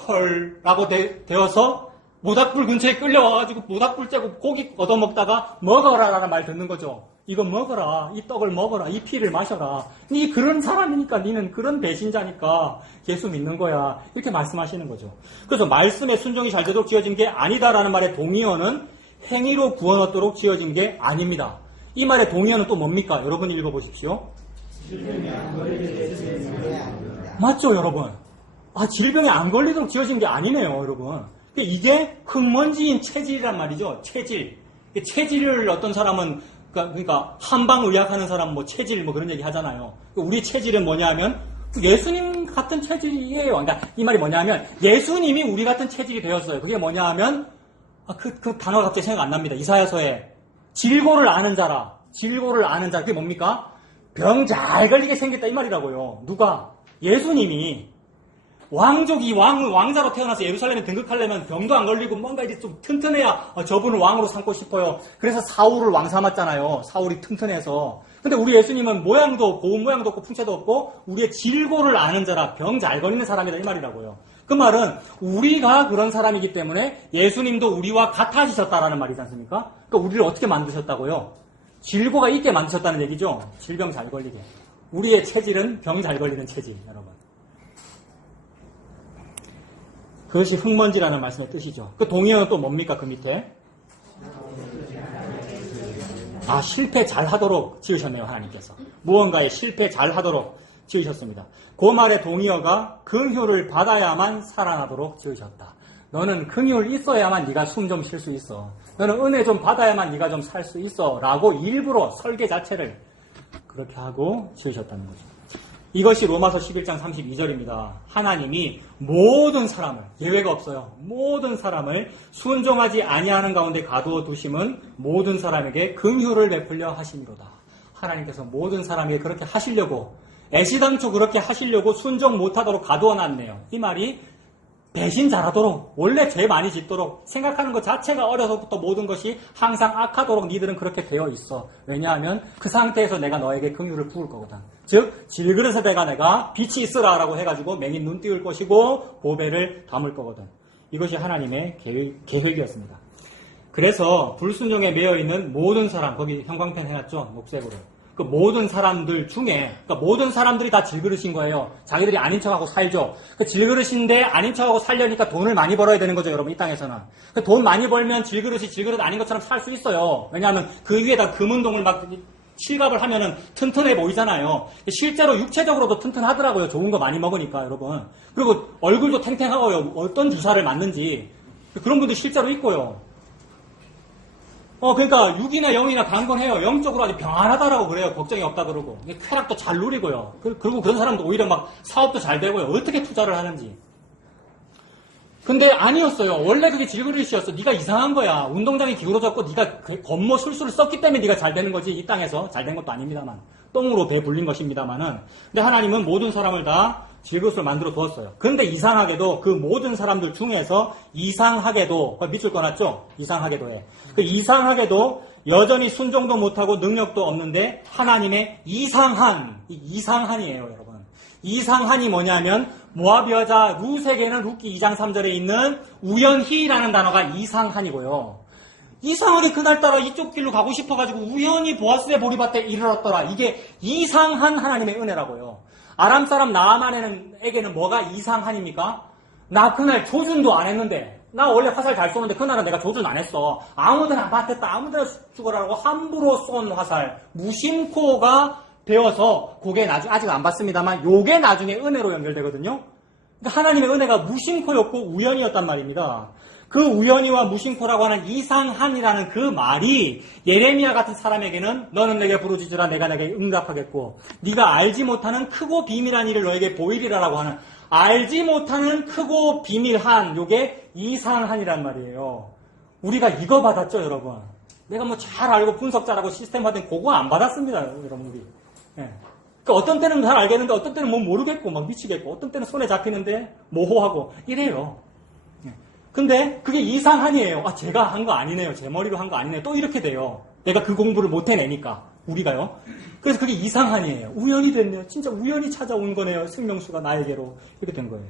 헐라고 되어서 모닥불 근처에 끌려와가지고 모닥불 쬐고 고기 얻어먹다가 먹어라라는 말 듣는 거죠. 이거 먹어라. 이 떡을 먹어라. 이 피를 마셔라. 니 그런 사람이니까 니는 그런 배신자니까 예수 믿는 거야. 이렇게 말씀하시는 거죠. 그래서 말씀의 순종이 잘 되도록 지어진 게 아니다라는 말의 동의어는 행위로 구원 얻도록 지어진 게 아닙니다. 이 말의 동의어는 또 뭡니까? 여러분 읽어보십시오. 맞죠, 여러분? 질병에 안 걸리도록 지어진 게 아니네요, 여러분. 이게 흙먼지인 체질이란 말이죠. 체질. 체질을 어떤 사람은 그러니까 한방의학하는 사람 체질 그런 얘기 하잖아요. 우리 체질은 뭐냐면 예수님 같은 체질이에요. 그러니까 이 말이 뭐냐면 예수님이 우리 같은 체질이 되었어요. 그게 뭐냐면 그 단어가 갑자기 생각 안 납니다. 이사야서에 질고를 아는 자라. 질고를 아는 자. 그게 뭡니까? 병 잘 걸리게 생겼다 이 말이라고요. 누가? 예수님이. 왕족이 왕자로 태어나서 예루살렘에 등극하려면 병도 안 걸리고 뭔가 이제 좀 튼튼해야 저분을 왕으로 삼고 싶어요. 그래서 사울을 왕 삼았잖아요. 사울이 튼튼해서. 근데 우리 예수님은 모양도 없고 고운 모양도 없고 풍채도 없고 우리의 질고를 아는 자라 병 잘 걸리는 사람이다 이 말이라고요. 그 말은 우리가 그런 사람이기 때문에 예수님도 우리와 같아지셨다라는 말이지 않습니까? 그러니까 우리를 어떻게 만드셨다고요? 질고가 있게 만드셨다는 얘기죠. 질병 잘 걸리게. 우리의 체질은 병 잘 걸리는 체질 여러분. 그것이 흙먼지라는 말씀의 뜻이죠. 그 동의어는 또 뭡니까? 그 밑에. 실패 잘 하도록 지으셨네요. 하나님께서. 무언가에 실패 잘 하도록 지으셨습니다. 그 말의 동의어가 긍휼을 받아야만 살아나도록 지으셨다. 너는 긍휼 있어야만 네가 숨 좀 쉴 수 있어. 너는 은혜 좀 받아야만 네가 좀 살 수 있어. 라고 일부러 설계 자체를 그렇게 하고 지으셨다는 거죠. 이것이 로마서 11장 32절입니다. 하나님이 모든 사람을, 예외가 없어요. 모든 사람을 순종하지 아니하는 가운데 가두어 두심은 모든 사람에게 긍휼을 베풀려 하심이로다. 하나님께서 모든 사람에게 그렇게 하시려고, 애시당초 그렇게 하시려고 순종 못하도록 가두어 놨네요. 이 말이 배신 잘하도록, 원래 죄 많이 짓도록, 생각하는 것 자체가 어려서부터 모든 것이 항상 악하도록 니들은 그렇게 되어 있어. 왜냐하면 그 상태에서 내가 너에게 긍휼을 부을 거거든. 즉 질그릇에다가 내가 빛이 있으라라고 해가지고 맹인 눈 띄울 것이고 보배를 담을 거거든. 이것이 하나님의 계획이었습니다. 그래서 불순종에 매여 있는 모든 사람, 거기 형광펜 해놨죠? 녹색으로. 그 모든 사람들 중에, 그러니까 모든 사람들이 다 질그릇인 거예요. 자기들이 아닌 척하고 살죠. 그 질그릇인데 아닌 척하고 살려니까 돈을 많이 벌어야 되는 거죠, 여러분, 이 땅에서는. 그 돈 많이 벌면 질그릇이 질그릇 아닌 것처럼 살 수 있어요. 왜냐하면 그 위에다 금은동을 막 실갑을 하면은 튼튼해 보이잖아요. 실제로 육체적으로도 튼튼하더라고요. 좋은 거 많이 먹으니까, 여러분. 그리고 얼굴도 탱탱하고요. 어떤 주사를 맞는지. 그런 분들 실제로 있고요. 그러니까 6이나 0이나 강건해요. 영적으로 아주 평안하다라고 그래요. 걱정이 없다 그러고. 쾌락도 잘 누리고요. 그리고 그런 사람도 오히려 막 사업도 잘 되고요. 어떻게 투자를 하는지. 근데 아니었어요. 원래 그게 질그릇이었어. 네가 이상한 거야. 운동장이 기울어졌고 네가 겉모 술수를 썼기 때문에 네가 잘 되는 거지. 이 땅에서 잘 된 것도 아닙니다만. 똥으로 배불린 것입니다만은. 근데 하나님은 모든 사람을 다 질그릇을 만들어 두었어요. 그런데 이상하게도 그 모든 사람들 중에서 이상하게도 밑줄 꺼놨죠? 이상하게도 해. 그 이상하게도 여전히 순종도 못하고 능력도 없는데 하나님의 이상한이에요, 여러분. 이상한이 뭐냐면 모압 여자 룻에게는 룻기 2장 3절에 있는 우연히라는 단어가 이상한이고요. 이상하게 그날따라 이쪽 길로 가고 싶어가지고 우연히 보아스의 보리밭에 이르렀더라. 이게 이상한 하나님의 은혜라고요. 아람 사람 나아만에게는 뭐가 이상한입니까? 나 그날 조준도 안 했는데, 나 원래 화살 잘 쏘는데 그날은 내가 조준 안 했어. 아무데나 맞겠다, 아무데나 죽어라고 함부로 쏜 화살, 무심코가 되어서, 그게 아직 안 봤습니다만, 요게 나중에 은혜로 연결되거든요. 그러니까 하나님의 은혜가 무심코였고 우연이었단 말입니다. 그 우연히와 무심코라고 하는 이상한이라는 그 말이 예레미야 같은 사람에게는 너는 내게 부르짖으라 내가 내게 응답하겠고 네가 알지 못하는 크고 비밀한 일을 너에게 보이리라라고 하는 알지 못하는 크고 비밀한 요게 이상한이란 말이에요. 우리가 이거 받았죠, 여러분. 내가 뭐 잘 알고 분석 잘하고 시스템화된 그거 안 받았습니다, 여러분. 우리. 예. 그러니까 어떤 때는 잘 알겠는데 어떤 때는 뭐 모르겠고 막 미치겠고 어떤 때는 손에 잡히는데 모호하고 이래요. 근데 그게 이상한이에요. 제가 한 거 아니네요. 제 머리로 한 거 아니네요. 또 이렇게 돼요. 내가 그 공부를 못 해내니까. 우리가요. 그래서 그게 이상한이에요. 우연이 됐네요. 진짜 우연히 찾아온 거네요. 승명수가 나에게로. 이렇게 된 거예요.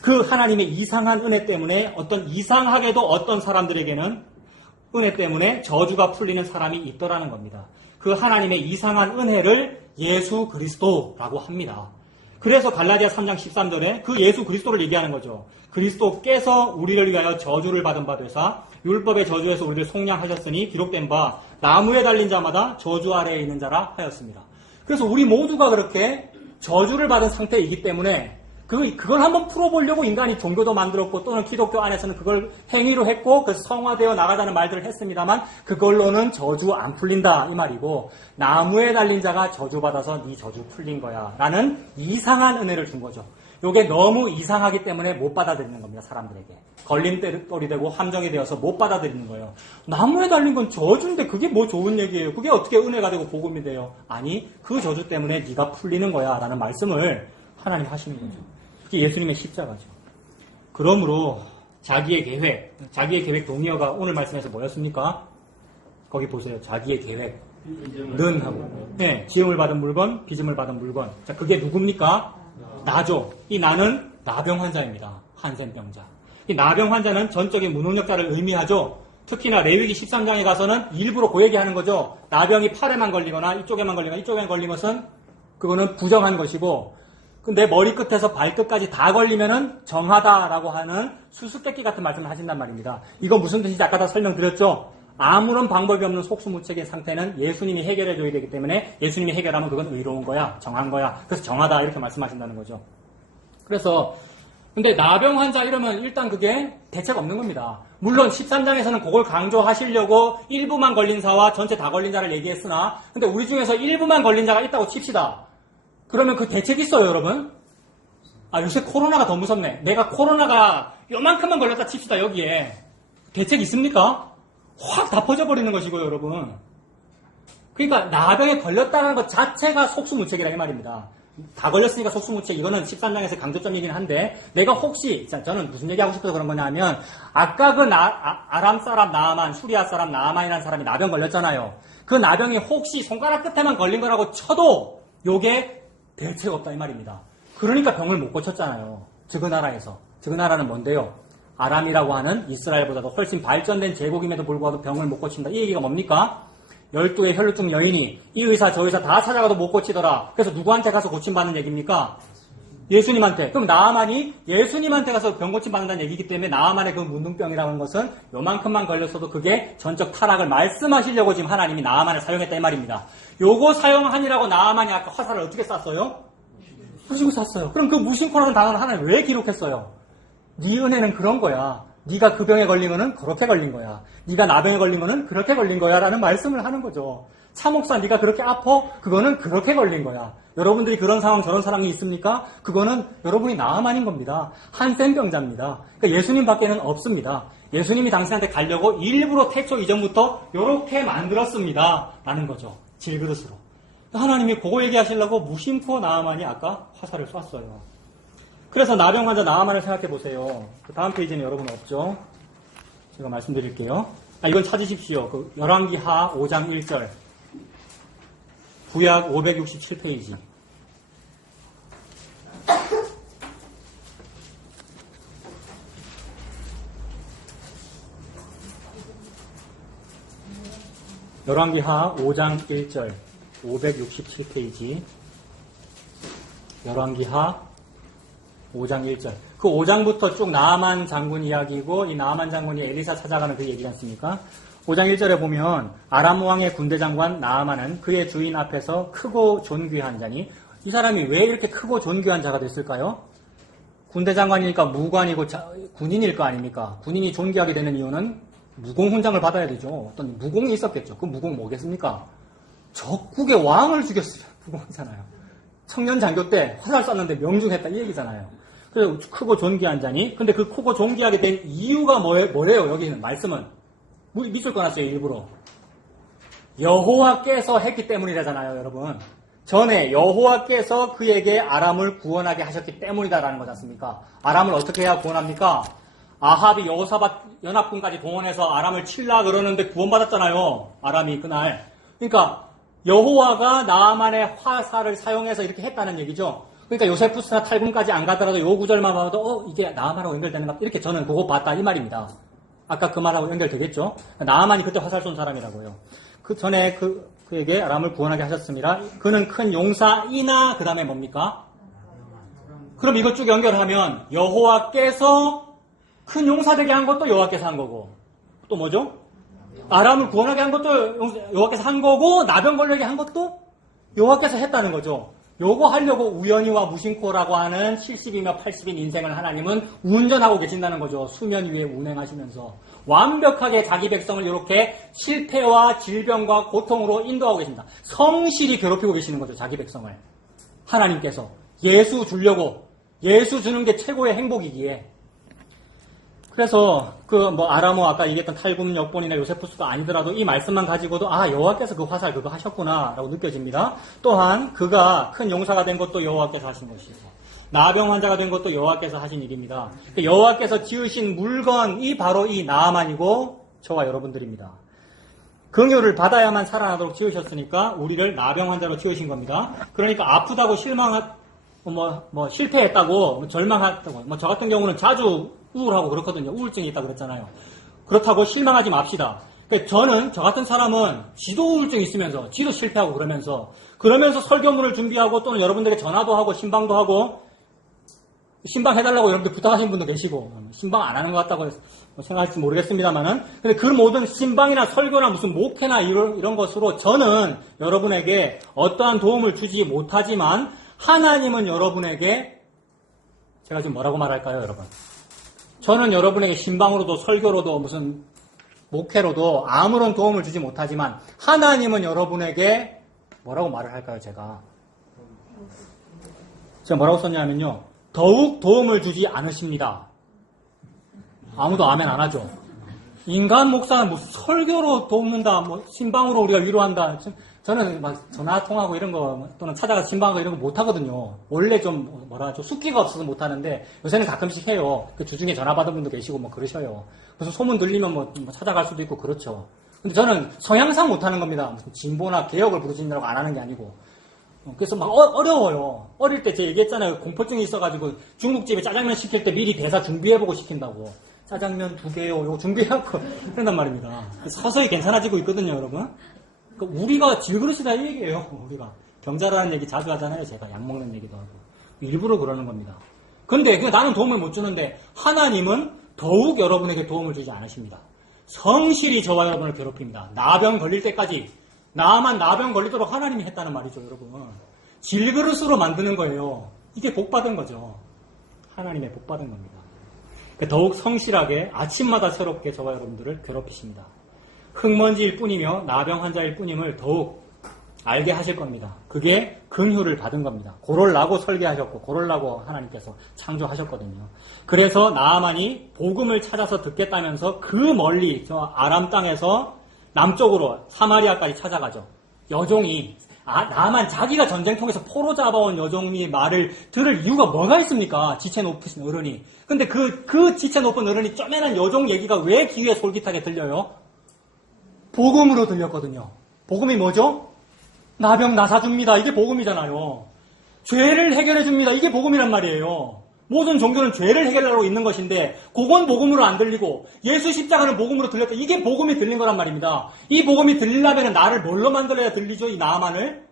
그 하나님의 이상한 은혜 때문에 이상하게도 어떤 사람들에게는 은혜 때문에 저주가 풀리는 사람이 있더라는 겁니다. 그 하나님의 이상한 은혜를 예수 그리스도라고 합니다. 그래서 갈라디아 3장 13절에 그 예수 그리스도를 얘기하는 거죠. 그리스도께서 우리를 위하여 저주를 받은 바 되사 율법의 저주에서 우리를 속량하셨으니 기록된 바 나무에 달린 자마다 저주 아래에 있는 자라 하였습니다. 그래서 우리 모두가 그렇게 저주를 받은 상태이기 때문에 그걸 한번 풀어보려고 인간이 종교도 만들었고 또는 기독교 안에서는 그걸 행위로 했고 그래서 성화되어 나가자는 말들을 했습니다만 그걸로는 저주 안 풀린다 이 말이고 나무에 달린 자가 저주받아서 네 저주 풀린 거야 라는 이상한 은혜를 준 거죠. 이게 너무 이상하기 때문에 못 받아들이는 겁니다. 사람들에게. 걸림돌이 되고 함정이 되어서 못 받아들이는 거예요. 나무에 달린 건 저주인데 그게 뭐 좋은 얘기예요. 그게 어떻게 은혜가 되고 복음이 돼요. 아니 그 저주 때문에 네가 풀리는 거야 라는 말씀을 하나님 하시는 거죠. 그게 예수님의 십자가죠. 그러므로 자기의 계획 동의어가 오늘 말씀에서 뭐였습니까? 거기 보세요. 자기의 계획은 하고 지음을 받은 물건, 빚음을 받은 물건. 자, 그게 누굽니까? 나죠. 이 나는 나병 환자입니다. 한센병자. 이 나병 환자는 전적인 무능력자를 의미하죠. 특히나 레위기 13장에 가서는 일부러 그 얘기하는 거죠. 나병이 팔에만 걸리거나 이쪽에만 걸리거나 이쪽에만 걸린 것은 그거는 부정한 것이고 내 머리끝에서 발끝까지 다 걸리면은 정하다라고 하는 수수께끼 같은 말씀을 하신단 말입니다. 이거 무슨 뜻인지 아까 다 설명드렸죠? 아무런 방법이 없는 속수무책인 상태는 예수님이 해결해줘야 되기 때문에 예수님이 해결하면 그건 의로운 거야, 정한 거야. 그래서 정하다 이렇게 말씀하신다는 거죠. 그래서 근데 나병 환자 이러면 일단 그게 대책 없는 겁니다. 물론 13장에서는 그걸 강조하시려고 일부만 걸린 자와 전체 다 걸린 자를 얘기했으나 근데 우리 중에서 일부만 걸린 자가 있다고 칩시다. 그러면 그 대책 있어요, 여러분? 요새 코로나가 더 무섭네. 내가 코로나가 요만큼만 걸렸다 칩시다, 여기에. 대책 있습니까? 확 다 퍼져버리는 것이고요, 여러분. 그러니까 나병에 걸렸다는 것 자체가 속수무책이라 이 말입니다. 다 걸렸으니까 속수무책 이거는 13장에서 강조점이긴 한데 내가 혹시 저는 무슨 얘기하고 싶어서 그런 거냐면 아까 그 아람 사람 나아만 수리아 사람 나아만이라는 사람이 나병 걸렸잖아요. 그 나병이 혹시 손가락 끝에만 걸린 거라고 쳐도 요게 대책 없다 이 말입니다. 그러니까 병을 못 고쳤잖아요. 그 나라에서. 그 나라는 뭔데요? 아람이라고 하는 이스라엘보다도 훨씬 발전된 제국임에도 불구하고 병을 못 고친다. 이 얘기가 뭡니까? 12의 혈루증 여인이 이 의사 저 의사 다 찾아가도 못 고치더라. 그래서 누구한테 가서 고침받는 얘기입니까? 예수님한테. 그럼 나아만이 예수님한테 가서 병 고침받는다는 얘기이기 때문에 나아만의 그 문둥병이라는 것은 요만큼만 걸렸어도 그게 전적 타락을 말씀하시려고 지금 하나님이 나아만을 사용했다 이 말입니다. 요거 사용하니라고 나아만이 아까 화살을 어떻게 쐈어요? 무시고 쐈어요. 그럼 그 무심코라는 단어를 하나님 왜 기록했어요? 네 은혜는 그런 거야. 네가 그 병에 걸린 거는 그렇게 걸린 거야. 네가 나병에 걸린 거는 그렇게 걸린 거야 라는 말씀을 하는 거죠. 차목사 네가 그렇게 아파? 그거는 그렇게 걸린 거야. 여러분들이 그런 상황 저런 사람이 있습니까? 그거는 여러분이 나아만인 겁니다. 한센병자입니다. 그러니까 예수님 밖에는 없습니다. 예수님이 당신한테 가려고 일부러 태초 이전부터 이렇게 만들었습니다 라는 거죠. 질그릇으로. 하나님이 그거 얘기하시려고 무심코 나아만이 아까 화살을 쐈어요. 그래서 나병 환자 나아만을 생각해 보세요. 그 다음 페이지는 여러분 없죠? 제가 말씀드릴게요. 이건 찾으십시오. 그 열왕기하 5장 1절. 구약 567페이지. 열왕기하 5장 1절. 567페이지. 열왕기하 5장 1절. 그 5장부터 쭉 나아만 장군 이야기고 이 나아만 장군이 엘리사 찾아가는 그 얘기지 않습니까? 5장 1절에 보면 아람 왕의 군대 장관 나아만은 그의 주인 앞에서 크고 존귀한 자니 이 사람이 왜 이렇게 크고 존귀한 자가 됐을까요? 군대 장관이니까 무관이고 군인일 거 아닙니까? 군인이 존귀하게 되는 이유는 무공 훈장을 받아야 되죠. 어떤 무공이 있었겠죠. 그 무공 뭐겠습니까? 적국의 왕을 죽였어요. 무공이잖아요. 청년 장교 때 화살 쐈는데 명중했다 이 얘기잖아요. 그래서 크고 존귀한 자니 근데 그 크고 존귀하게 된 이유가 뭐예요? 여기는 말씀은 밑줄 꺼놨어요. 일부러 여호와께서 했기 때문이라잖아요. 여러분 전에 여호와께서 그에게 아람을 구원하게 하셨기 때문이다라는 거지 않습니까? 아람을 어떻게 해야 구원합니까? 아합이 여호사밧 연합군까지 동원해서 아람을 칠라 그러는데 구원받았잖아요. 아람이 그날. 그러니까 여호와가 나아만의 화살을 사용해서 이렇게 했다는 얘기죠. 그러니까 요세푸스나 탈군까지 안 가더라도 요 구절만 봐도 이게 나아만하고 연결되는 것 이렇게 저는 그거 봤다 이 말입니다. 아까 그 말하고 연결되겠죠. 나아만이 그때 화살 쏜 사람이라고요. 그 전에 그에게 아람을 구원하게 하셨습니다. 그는 큰 용사이나 그 다음에 뭡니까? 그럼 이것 쭉 연결하면 여호와께서 큰 용사 되게 한 것도 여호와께서 한 거고 또 뭐죠? 아람을 구원하게 한 것도 여호와께서 한 거고 나병 걸리게 한 것도 여호와께서 했다는 거죠. 요거 하려고 우연히와 무심코라고 하는 70이며 80인 인생을 하나님은 운전하고 계신다는 거죠. 수면 위에 운행하시면서 완벽하게 자기 백성을 이렇게 실패와 질병과 고통으로 인도하고 계십니다. 성실히 괴롭히고 계시는 거죠. 자기 백성을. 하나님께서 예수 주려고 예수 주는 게 최고의 행복이기에 그래서 아람어 아까 얘기했던 탈군 역본이나 요세푸스가 아니더라도 이 말씀만 가지고도 여호와께서 그 화살 그거 하셨구나라고 느껴집니다. 또한 그가 큰 용사가 된 것도 여호와께서 하신 것이고 나병 환자가 된 것도 여호와께서 하신 일입니다. 여호와께서 지으신 물건이 바로 이 나아만이고 저와 여러분들입니다. 긍휼을 받아야만 살아나도록 지으셨으니까 우리를 나병 환자로 지으신 겁니다. 그러니까 아프다고 실패했다고 절망했다고 저 같은 경우는 자주 우울하고 그렇거든요. 우울증이 있다고 그랬잖아요. 그렇다고 실망하지 맙시다. 저 같은 사람은 지도 우울증이 있으면서 지도 실패하고 그러면서 설교문을 준비하고 또는 여러분들에게 전화도 하고 신방도 하고 신방해달라고 여러분들 부탁하시는 분도 계시고 신방 안 하는 것 같다고 생각할지 모르겠습니다만은 근데 그 모든 신방이나 설교나 무슨 목회나 이런 것으로 저는 여러분에게 어떠한 도움을 주지 못하지만 하나님은 여러분에게 제가 지금 뭐라고 말할까요, 여러분? 저는 여러분에게 신방으로도 설교로도 무슨 목회로도 아무런 도움을 주지 못하지만 하나님은 여러분에게 뭐라고 말을 할까요, 제가 뭐라고 썼냐면요. 더욱 도움을 주지 않으십니다. 아무도 아멘 안 하죠. 인간 목사는 설교로 돕는다, 신방으로 우리가 위로한다. 저는 막 전화 통하고 이런 거 또는 찾아가서 신방하고 이런 거 못 하거든요. 원래 좀 숫기가 없어서 못 하는데 요새는 가끔씩 해요. 그 주중에 전화 받은 분도 계시고 뭐 그러셔요. 그래서 소문 들리면 뭐 찾아갈 수도 있고 그렇죠. 근데 저는 성향상 못 하는 겁니다. 무슨 진보나 개혁을 부르짖느라고 안 하는 게 아니고. 그래서 막 어려워요. 어릴 때 제가 얘기했잖아요. 공포증이 있어가지고 중국집에 짜장면 시킬 때 미리 대사 준비해보고 시킨다고. 짜장면 2개요. 이거 준비해갖고 그런단 말입니다. 서서히 괜찮아지고 있거든요, 여러분. 우리가 질그릇이다 이 얘기예요. 우리가 경자라는 얘기 자주 하잖아요. 제가 약 먹는 얘기도 하고 일부러 그러는 겁니다. 근데 나는 도움을 못 주는데 하나님은 더욱 여러분에게 도움을 주지 않으십니다. 성실히 저와 여러분을 괴롭힙니다. 나병 걸릴 때까지 나만 나병 걸리도록 하나님이 했다는 말이죠, 여러분. 질그릇으로 만드는 거예요. 이게 복받은 거죠. 하나님의 복받은 겁니다. 더욱 성실하게 아침마다 새롭게 저와 여러분들을 괴롭히십니다. 흙먼지일 뿐이며 나병 환자일 뿐임을 더욱 알게 하실 겁니다. 그게 긍휼을 받은 겁니다. 고럴라고 설계하셨고 고럴라고 하나님께서 창조하셨거든요. 그래서 나아만이 복음을 찾아서 듣겠다면서 그 멀리 저 아람 땅에서 남쪽으로 사마리아까지 찾아가죠. 여종이 나아만 자기가 전쟁통에서 포로 잡아온 여종이 말을 들을 이유가 뭐가 있습니까? 지체 높으신 어른이. 근데 그 지체 높은 어른이 쪼매난 여종 얘기가 왜 귀에 솔깃하게 들려요? 복음으로 들렸거든요. 복음이 뭐죠? 나병 나사줍니다. 이게 복음이잖아요. 죄를 해결해줍니다. 이게 복음이란 말이에요. 모든 종교는 죄를 해결하고 있는 것인데 그건 복음으로 안 들리고 예수 십자가는 복음으로 들렸다. 이게 복음이 들린 거란 말입니다. 이 복음이 들리려면 나를 뭘로 만들어야 들리죠? 이 나아만을?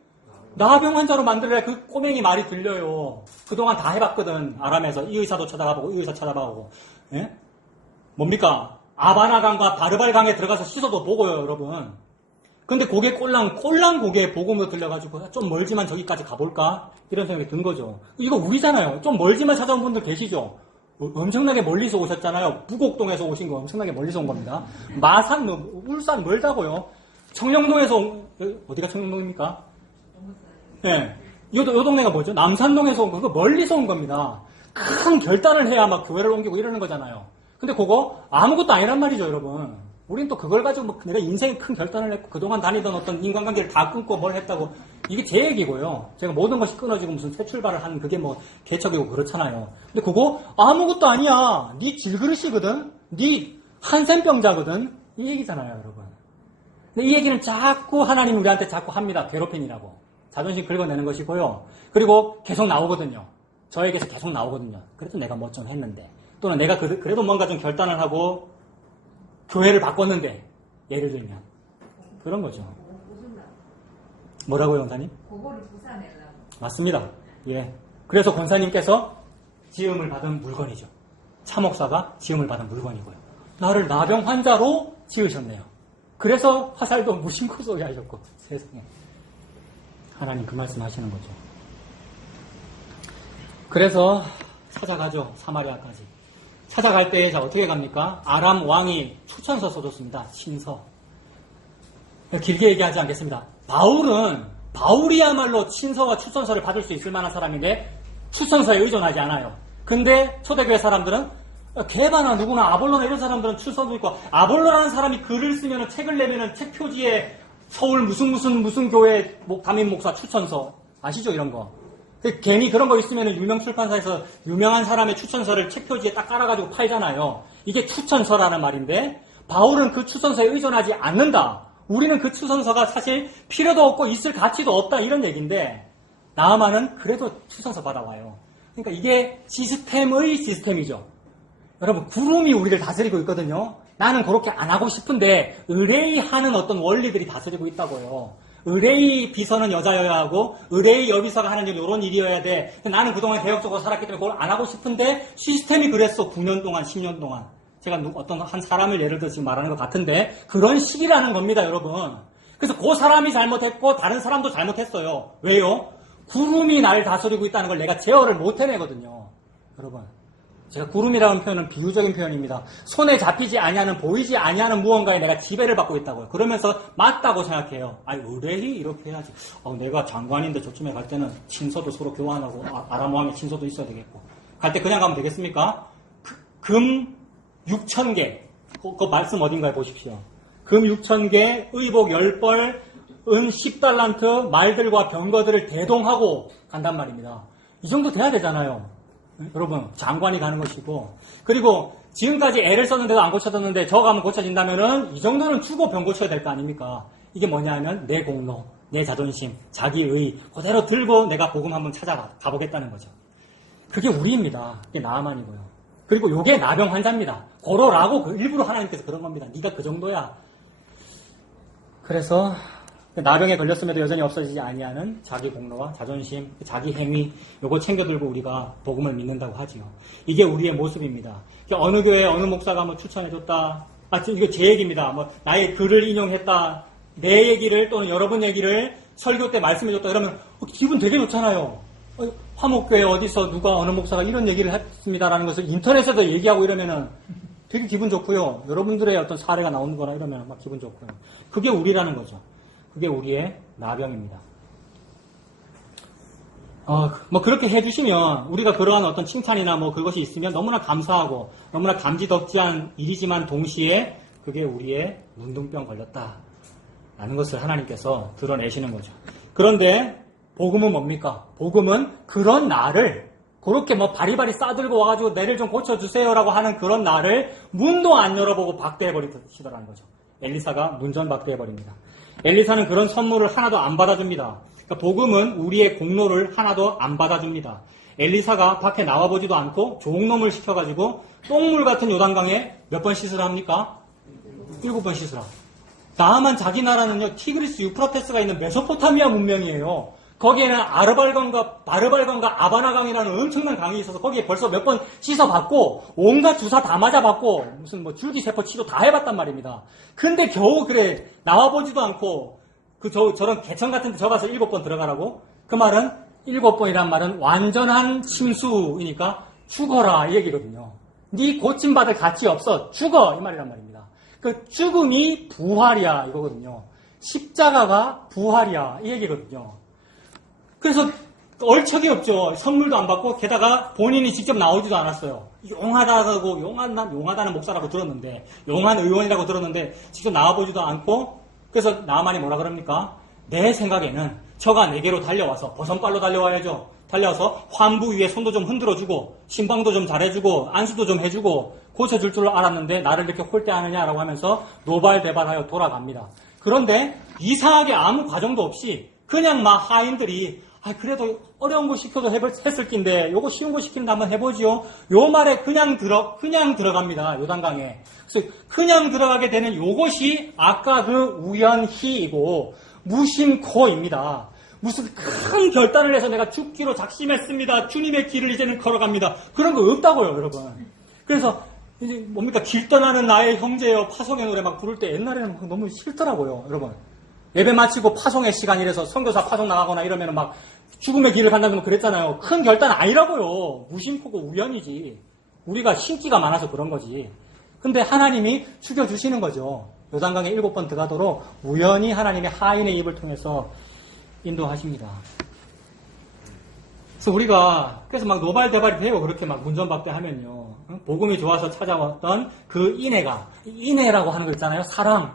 나병 환자로 만들어야 그 꼬맹이 말이 들려요. 그동안 다 해봤거든. 아람에서 이 의사도 찾아가보고 이 의사 찾아가보고. 예? 뭡니까? 아바나강과 바르발강에 들어가서 씻어도 보고요, 여러분. 근데 그게 꼴랑 고개 복음으로 들려가지고 좀 멀지만 저기까지 가볼까? 이런 생각이 든 거죠. 이거 우리잖아요. 좀 멀지만 찾아온 분들 계시죠? 엄청나게 멀리서 오셨잖아요. 부곡동에서 오신 거 엄청나게 멀리서 온 겁니다. 마산, 울산 멀다고요. 청령동에서 어디가 청령동입니까? 네. 요 동네가 뭐죠? 남산동에서 온 거, 그거 멀리서 온 겁니다. 큰 결단을 해야 막 교회를 옮기고 이러는 거잖아요. 근데 그거 아무것도 아니란 말이죠, 여러분. 우린 또 그걸 가지고 내가 인생에 큰 결단을 했고 그동안 다니던 어떤 인간관계를 다 끊고 뭘 했다고 이게 제 얘기고요. 제가 모든 것이 끊어지고 무슨 새 출발을 하는 그게 뭐 개척이고 그렇잖아요. 근데 그거 아무것도 아니야. 네 질그릇이거든. 네 한센병자거든. 이 얘기잖아요, 여러분. 근데 이 얘기는 자꾸 하나님 우리한테 자꾸 합니다. 괴롭힘이라고. 자존심 긁어내는 것이고요. 그리고 계속 나오거든요. 저에게서 계속 나오거든요. 그래도 내가 뭐 좀 했는데. 또는 내가 그래도 뭔가 좀 결단을 하고 교회를 바꿨는데, 예를 들면 그런 거죠. 뭐라고요, 권사님? 그거를 부사내려고. 맞습니다. 예. 그래서 권사님께서 지음을 받은 물건이죠. 차 목사가 지음을 받은 물건이고요. 나를 나병 환자로 지으셨네요. 그래서 화살도 무심코 쏘게 하셨고, 세상에. 하나님 그 말씀 하시는 거죠. 그래서 찾아가죠. 사마리아까지. 찾아갈 때 어떻게 갑니까? 아람 왕이 추천서 써줬습니다. 친서. 길게 얘기하지 않겠습니다. 바울이야말로 친서와 추천서를 받을 수 있을 만한 사람인데 추천서에 의존하지 않아요. 근데 초대교회 사람들은 게바나 누구나 아볼로나 이런 사람들은 추천도 있고 아볼로라는 사람이 글을 쓰면 책을 내면은 책 표지에 서울 무슨 교회 담임 목사 추천서 아시죠? 이런 거. 괜히 그런 거 있으면 유명 출판사에서 유명한 사람의 추천서를 책 표지에 딱 깔아가지고 팔잖아요. 이게 추천서라는 말인데 바울은 그 추천서에 의존하지 않는다. 우리는 그 추천서가 사실 필요도 없고 있을 가치도 없다 이런 얘기인데 나아만은 그래도 추천서 받아와요. 그러니까 이게 시스템의 시스템이죠. 여러분 구름이 우리를 다스리고 있거든요. 나는 그렇게 안 하고 싶은데 의뢰하는 어떤 원리들이 다스리고 있다고요. 의뢰의 비서는 여자여야 하고 의뢰의 여비서가 하는 일 이런 일이어야 돼. 나는 그동안 개혁적으로 살았기 때문에 그걸 안 하고 싶은데 시스템이 그랬어. 9년 동안 10년 동안. 제가 어떤 한 사람을 예를 들어 지금 말하는 것 같은데 그런 식이라는 겁니다, 여러분. 그래서 그 사람이 잘못했고 다른 사람도 잘못했어요. 왜요? 구름이 날 다스리고 있다는 걸 내가 제어를 못 해내거든요. 여러분. 제가 구름이라는 표현은 비유적인 표현입니다. 손에 잡히지 아니하는 보이지 아니하는 무언가에 내가 지배를 받고 있다고요. 그러면서 맞다고 생각해요. 의뢰히 이렇게 해야지. 내가 장관인데 저쯤에 갈 때는 친서도 서로 교환하고 아람 왕의 친서도 있어야 되겠고. 갈 때 그냥 가면 되겠습니까? 금 6,000개. 그 말씀 어딘가에 보십시오. 금 6,000개, 의복 10벌, 은 10달란트 말들과 병거들을 대동하고 간단 말입니다. 이 정도 돼야 되잖아요. 여러분, 장관이 가는 것이고. 그리고 지금까지 애를 썼는데도 안 고쳐졌는데 저 가면 고쳐진다면은 이 정도는 주고 병 고쳐야 될 거 아닙니까? 이게 뭐냐 하면 내 공로, 내 자존심, 자기의 그대로 들고 내가 복음 한번 찾아가 보겠다는 거죠. 그게 우리입니다. 이게 나아만이고요. 그리고 요게 나병 환자입니다. 고로라고 일부러 하나님께서 그런 겁니다. 네가 그 정도야. 그래서 나병에 걸렸음에도 여전히 없어지지 아니하는 자기 공로와 자존심, 자기 행위 요거 챙겨들고 우리가 복음을 믿는다고 하지요. 이게 우리의 모습입니다. 어느 교회 어느 목사가 뭐 추천해줬다. 이거 제 얘기입니다. 뭐 나의 글을 인용했다. 내 얘기를 또는 여러분 얘기를 설교 때 말씀해줬다. 그러면 기분 되게 좋잖아요. 화목교회 어디서 누가 어느 목사가 이런 얘기를 했습니다라는 것을 인터넷에서 얘기하고 이러면은 되게 기분 좋고요. 여러분들의 어떤 사례가 나오는 거나 이러면 막 기분 좋고요. 그게 우리라는 거죠. 그게 우리의 나병입니다. 뭐 그렇게 해주시면 우리가 그러한 어떤 칭찬이나 뭐 그것이 있으면 너무나 감사하고 너무나 감지덕지한 일이지만 동시에 그게 우리의 문둥병 걸렸다라는 것을 하나님께서 드러내시는 거죠. 그런데 복음은 뭡니까? 복음은 그런 나를 그렇게 뭐 바리바리 싸들고 와가지고 내를 좀 고쳐주세요라고 하는 그런 나를 문도 안 열어보고 박대해버리시더라는 거죠. 엘리사가 문전 박대해버립니다. 엘리사는 그런 선물을 하나도 안 받아줍니다. 그러니까 복음은 우리의 공로를 하나도 안 받아줍니다. 엘리사가 밖에 나와보지도 않고 종놈을 시켜가지고 똥물 같은 요단강에 몇 번 씻으라 합니까? 7번 씻으라. 나아만 자기 나라는요, 티그리스 유프라테스가 있는 메소포타미아 문명이에요. 거기에는 아르발강과 바르발강과 아바나강이라는 엄청난 강이 있어서 거기에 벌써 몇 번 씻어봤고 온갖 주사 다 맞아봤고 무슨 뭐 줄기세포 치료 다 해봤단 말입니다. 근데 겨우 그래 나와보지도 않고 저런 개천 같은 데 들어가서 7번 들어가라고? 그 말은 7번이란 말은 완전한 침수이니까 죽어라 이 얘기거든요. 네 고침받을 가치 없어 죽어 이 말이란 말입니다. 그 죽음이 부활이야 이거거든요. 십자가가 부활이야 이 얘기거든요. 그래서 얼척이 없죠. 선물도 안 받고 게다가 본인이 직접 나오지도 않았어요. 용하다고 용하다는 목사라고 들었는데 용한 의원이라고 들었는데 직접 나와보지도 않고 그래서 나만이 뭐라 그럽니까? 내 생각에는 저가 내게로 달려와서 버선발로 달려와야죠. 달려와서 환부 위에 손도 좀 흔들어주고 신방도 좀 잘해주고 안수도 좀 해주고 고쳐줄 줄 알았는데 나를 이렇게 홀대하느냐라고 하면서 노발대발하여 돌아갑니다. 그런데 이상하게 아무 과정도 없이 그냥 막 하인들이 그래도 어려운 거 시켜도 했을 낀데 요거 쉬운 거 시키는데 한번 해보지요. 요 말에 그냥 들어갑니다. 요단강에. 그래서 그냥 들어가게 되는 요것이 아까 그 우연히이고 무심코입니다. 무슨 큰 결단을 해서 내가 죽기로 작심했습니다. 주님의 길을 이제는 걸어갑니다. 그런 거 없다고요, 여러분. 그래서 이제 뭡니까? 길 떠나는 나의 형제여 파송의 노래 막 부를 때 옛날에는 너무 싫더라고요, 여러분. 예배 마치고 파송의 시간이라서 선교사 파송 나가거나 이러면 막 죽음의 길을 간다면 그랬잖아요. 큰 결단 아니라고요. 무심코고 우연이지. 우리가 신기가 많아서 그런 거지. 근데 하나님이 죽여주시는 거죠. 요단강에 7번 들어가도록 우연히 하나님의 하인의 입을 통해서 인도하십니다. 그래서 우리가 그래서 막 노발대발이 되고 그렇게 막 문전박대하면요. 복음이 좋아서 찾아왔던 그 인애라고 하는 거 있잖아요. 사랑.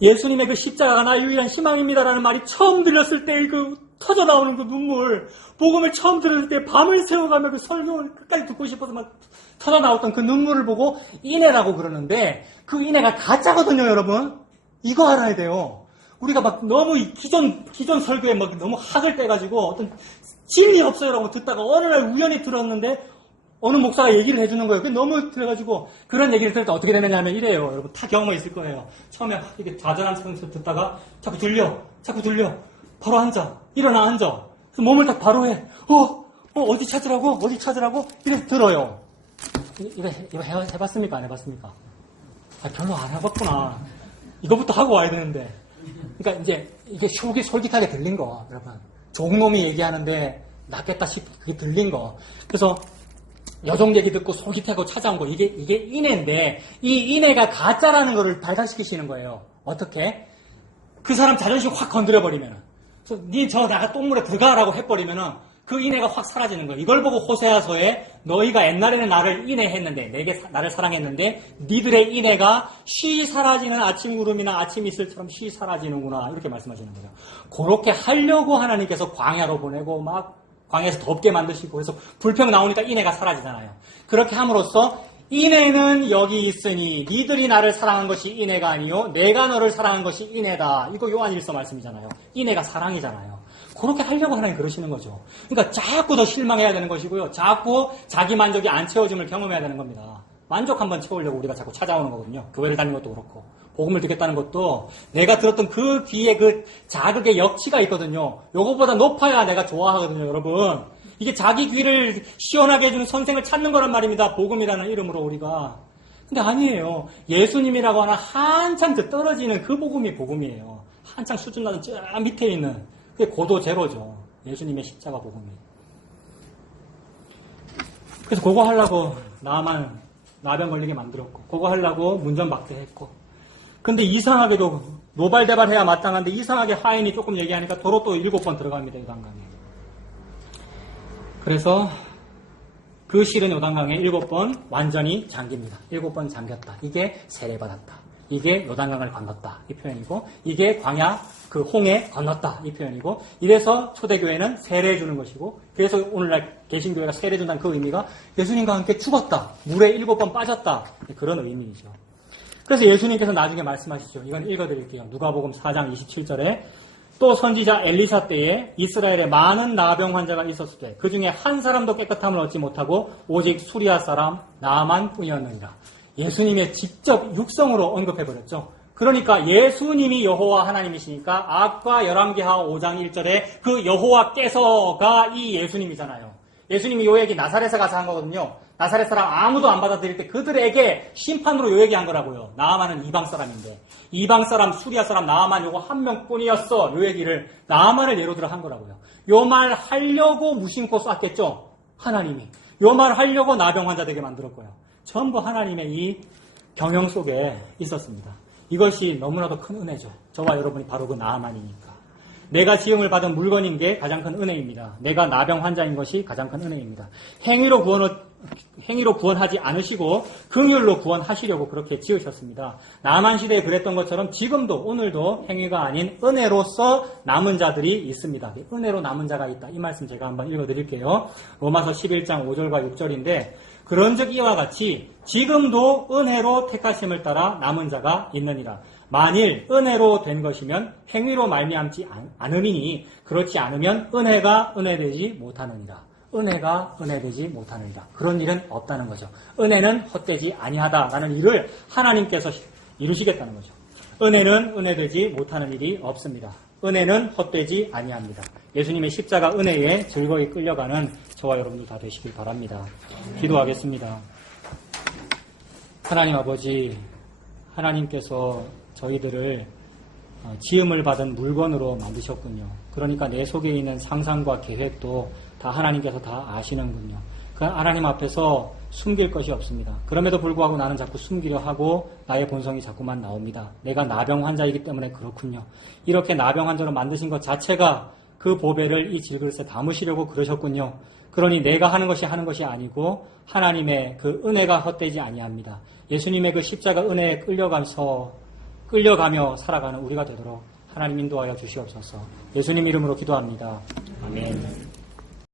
예수님의 그 십자가가 나의 유일한 희망입니다라는 말이 처음 들렸을 때 그 터져 나오는 그 눈물, 복음을 처음 들었을 때 밤을 새워가며 그 설교를 끝까지 듣고 싶어서 막 터져 나왔던 그 눈물을 보고 인애라고 그러는데 그 인애가 가짜거든요, 여러분. 이거 알아야 돼요. 우리가 막 너무 기존 설교에 막 너무 학을 떼가지고 어떤 진리 없어요라고 듣다가 어느 날 우연히 들었는데 어느 목사가 얘기를 해주는 거예요. 너무 그래가지고 그런 얘기를 들을 때 어떻게 되느냐 하면 이래요. 여러분 다 경험이 있을 거예요. 처음에 이렇게 좌절한 척 듣다가 자꾸 들려. 바로 앉아. 일어나 앉아. 그래서 몸을 딱 바로 해. 어디 찾으라고? 이래서 들어요. 이거 해봤습니까? 안 해봤습니까? 별로 안 해봤구나. 이거부터 하고 와야 되는데. 그러니까 이제 이게 속이 솔깃하게 들린 거, 여러분. 종놈이 얘기하는데 낫겠다 그게 들린 거. 그래서 여종 얘기 듣고 솔깃하고 찾아온 거, 이게 인애인데, 이 인애가 가짜라는 거를 발각시키시는 거예요. 어떻게? 그 사람 자존심 확 건드려버리면은. 그래서 나가 똥물에 들어가라고 해버리면은, 그 인애가 확 사라지는 거예요. 이걸 보고 호세아서에 너희가 옛날에는 나를 인애했는데 내게 나를 사랑했는데 니들의 인애가 쉬 사라지는 아침 구름이나 아침 이슬처럼 쉬 사라지는구나 이렇게 말씀하시는 거예요. 그렇게 하려고 하나님께서 광야로 보내고 막 광야에서 덥게 만드시고 그래서 불평 나오니까 인애가 사라지잖아요. 그렇게 함으로써 인애는 여기 있으니 니들이 나를 사랑한 것이 인애가 아니요 내가 너를 사랑한 것이 인애다. 이거 요한일서 말씀이잖아요. 인애가 사랑이잖아요. 그렇게 하려고 하나님 그러시는 거죠. 그러니까 자꾸 더 실망해야 되는 것이고요. 자꾸 자기 만족이 안 채워짐을 경험해야 되는 겁니다. 만족 한번 채우려고 우리가 자꾸 찾아오는 거거든요. 교회를 다니는 것도 그렇고 복음을 듣겠다는 것도 내가 들었던 그 뒤에 그 자극의 역치가 있거든요. 요것보다 높아야 내가 좋아하거든요, 여러분. 이게 자기 귀를 시원하게 해주는 선생을 찾는 거란 말입니다. 복음이라는 이름으로 우리가. 근데 아니에요. 예수님이라고 하나 한참 더 떨어지는 그 복음이 복음이에요. 한창 수준 낮은 저 밑에 있는 그게 고도 제로죠. 예수님의 십자가 복음이. 그래서 그거 하려고 나만 나병 걸리게 만들었고 그거 하려고 문전박대했고 근데 이상하게도 노발대발해야 마땅한데 이상하게 화인이 조금 얘기하니까 도로 또 7번 들어갑니다. 요단강에. 그래서 그 실은 요단강에 7번 완전히 잠깁니다. 7번 잠겼다. 이게 세례받았다. 이게 요단강을 건넜다. 이 표현이고 이게 광야 그 홍해 건넜다. 이 표현이고 이래서 초대교회는 세례해 주는 것이고 그래서 오늘날 개신교회가 세례해 준다는 그 의미가 예수님과 함께 죽었다. 물에 7번 빠졌다. 그런 의미이죠. 그래서 예수님께서 나중에 말씀하시죠. 이건 읽어드릴게요. 누가복음 4장 27절에 또 선지자 엘리사 때에 이스라엘에 많은 나병 환자가 있었을 때 그 중에 한 사람도 깨끗함을 얻지 못하고 오직 수리아 사람 나만 뿐이었느니라. 예수님의 직접 육성으로 언급해버렸죠. 그러니까 예수님이 여호와 하나님이시니까 아까 열왕기하 5장 1절에 그 여호와께서가 이 예수님이잖아요. 예수님이 요 얘기 나사렛에 가서 한 거거든요. 나사렛 사람 아무도 안 받아들일 때 그들에게 심판으로 요 얘기한 거라고요. 나아만은 이방 사람인데 이방 사람 수리아 사람 나아만 요거 한 명뿐이었어. 요 얘기를 나아만을 예로 들어 한 거라고요. 요 말 하려고 무심코 쐈겠죠. 하나님이. 요 말 하려고 나병 환자 되게 만들었고요. 전부 하나님의 이 경영 속에 있었습니다. 이것이 너무나도 큰 은혜죠. 저와 여러분이 바로 그 나아만이니까. 내가 지음을 받은 물건인 게 가장 큰 은혜입니다. 내가 나병 환자인 것이 가장 큰 은혜입니다. 행위로 구원하지 않으시고 긍휼로 구원하시려고 그렇게 지으셨습니다. 나만 시대에 그랬던 것처럼 지금도 오늘도 행위가 아닌 은혜로서 남은 자들이 있습니다. 은혜로 남은 자가 있다. 이 말씀 제가 한번 읽어드릴게요. 로마서 11장 5절과 6절인데 그런즉 이와 같이 지금도 은혜로 택하심을 따라 남은 자가 있느니라. 만일 은혜로 된 것이면 행위로 말미암지 않으니 그렇지 않으면 은혜가 은혜되지 못하느니라. 은혜가 은혜되지 못하느니라. 그런 일은 없다는 거죠. 은혜는 헛되지 아니하다라는 일을 하나님께서 이루시겠다는 거죠. 은혜는 은혜되지 못하는 일이 없습니다. 은혜는 헛되지 아니합니다. 예수님의 십자가 은혜에 즐거이 끌려가는 저와 여러분들 다 되시길 바랍니다. 기도하겠습니다. 하나님 아버지, 하나님께서 저희들을 지음을 받은 물건으로 만드셨군요. 그러니까 내 속에 있는 상상과 계획도 다 하나님께서 다 아시는군요. 그 하나님 앞에서 숨길 것이 없습니다. 그럼에도 불구하고 나는 자꾸 숨기려 하고 나의 본성이 자꾸만 나옵니다. 내가 나병 환자이기 때문에 그렇군요. 이렇게 나병 환자로 만드신 것 자체가 그 보배를 이 질그릇에 담으시려고 그러셨군요. 그러니 내가 하는 것이 아니고 하나님의 그 은혜가 헛되지 아니합니다. 예수님의 그 십자가 은혜에 끌려가며 살아가는 우리가 되도록 하나님 인도하여 주시옵소서. 예수님 이름으로 기도합니다. 아멘.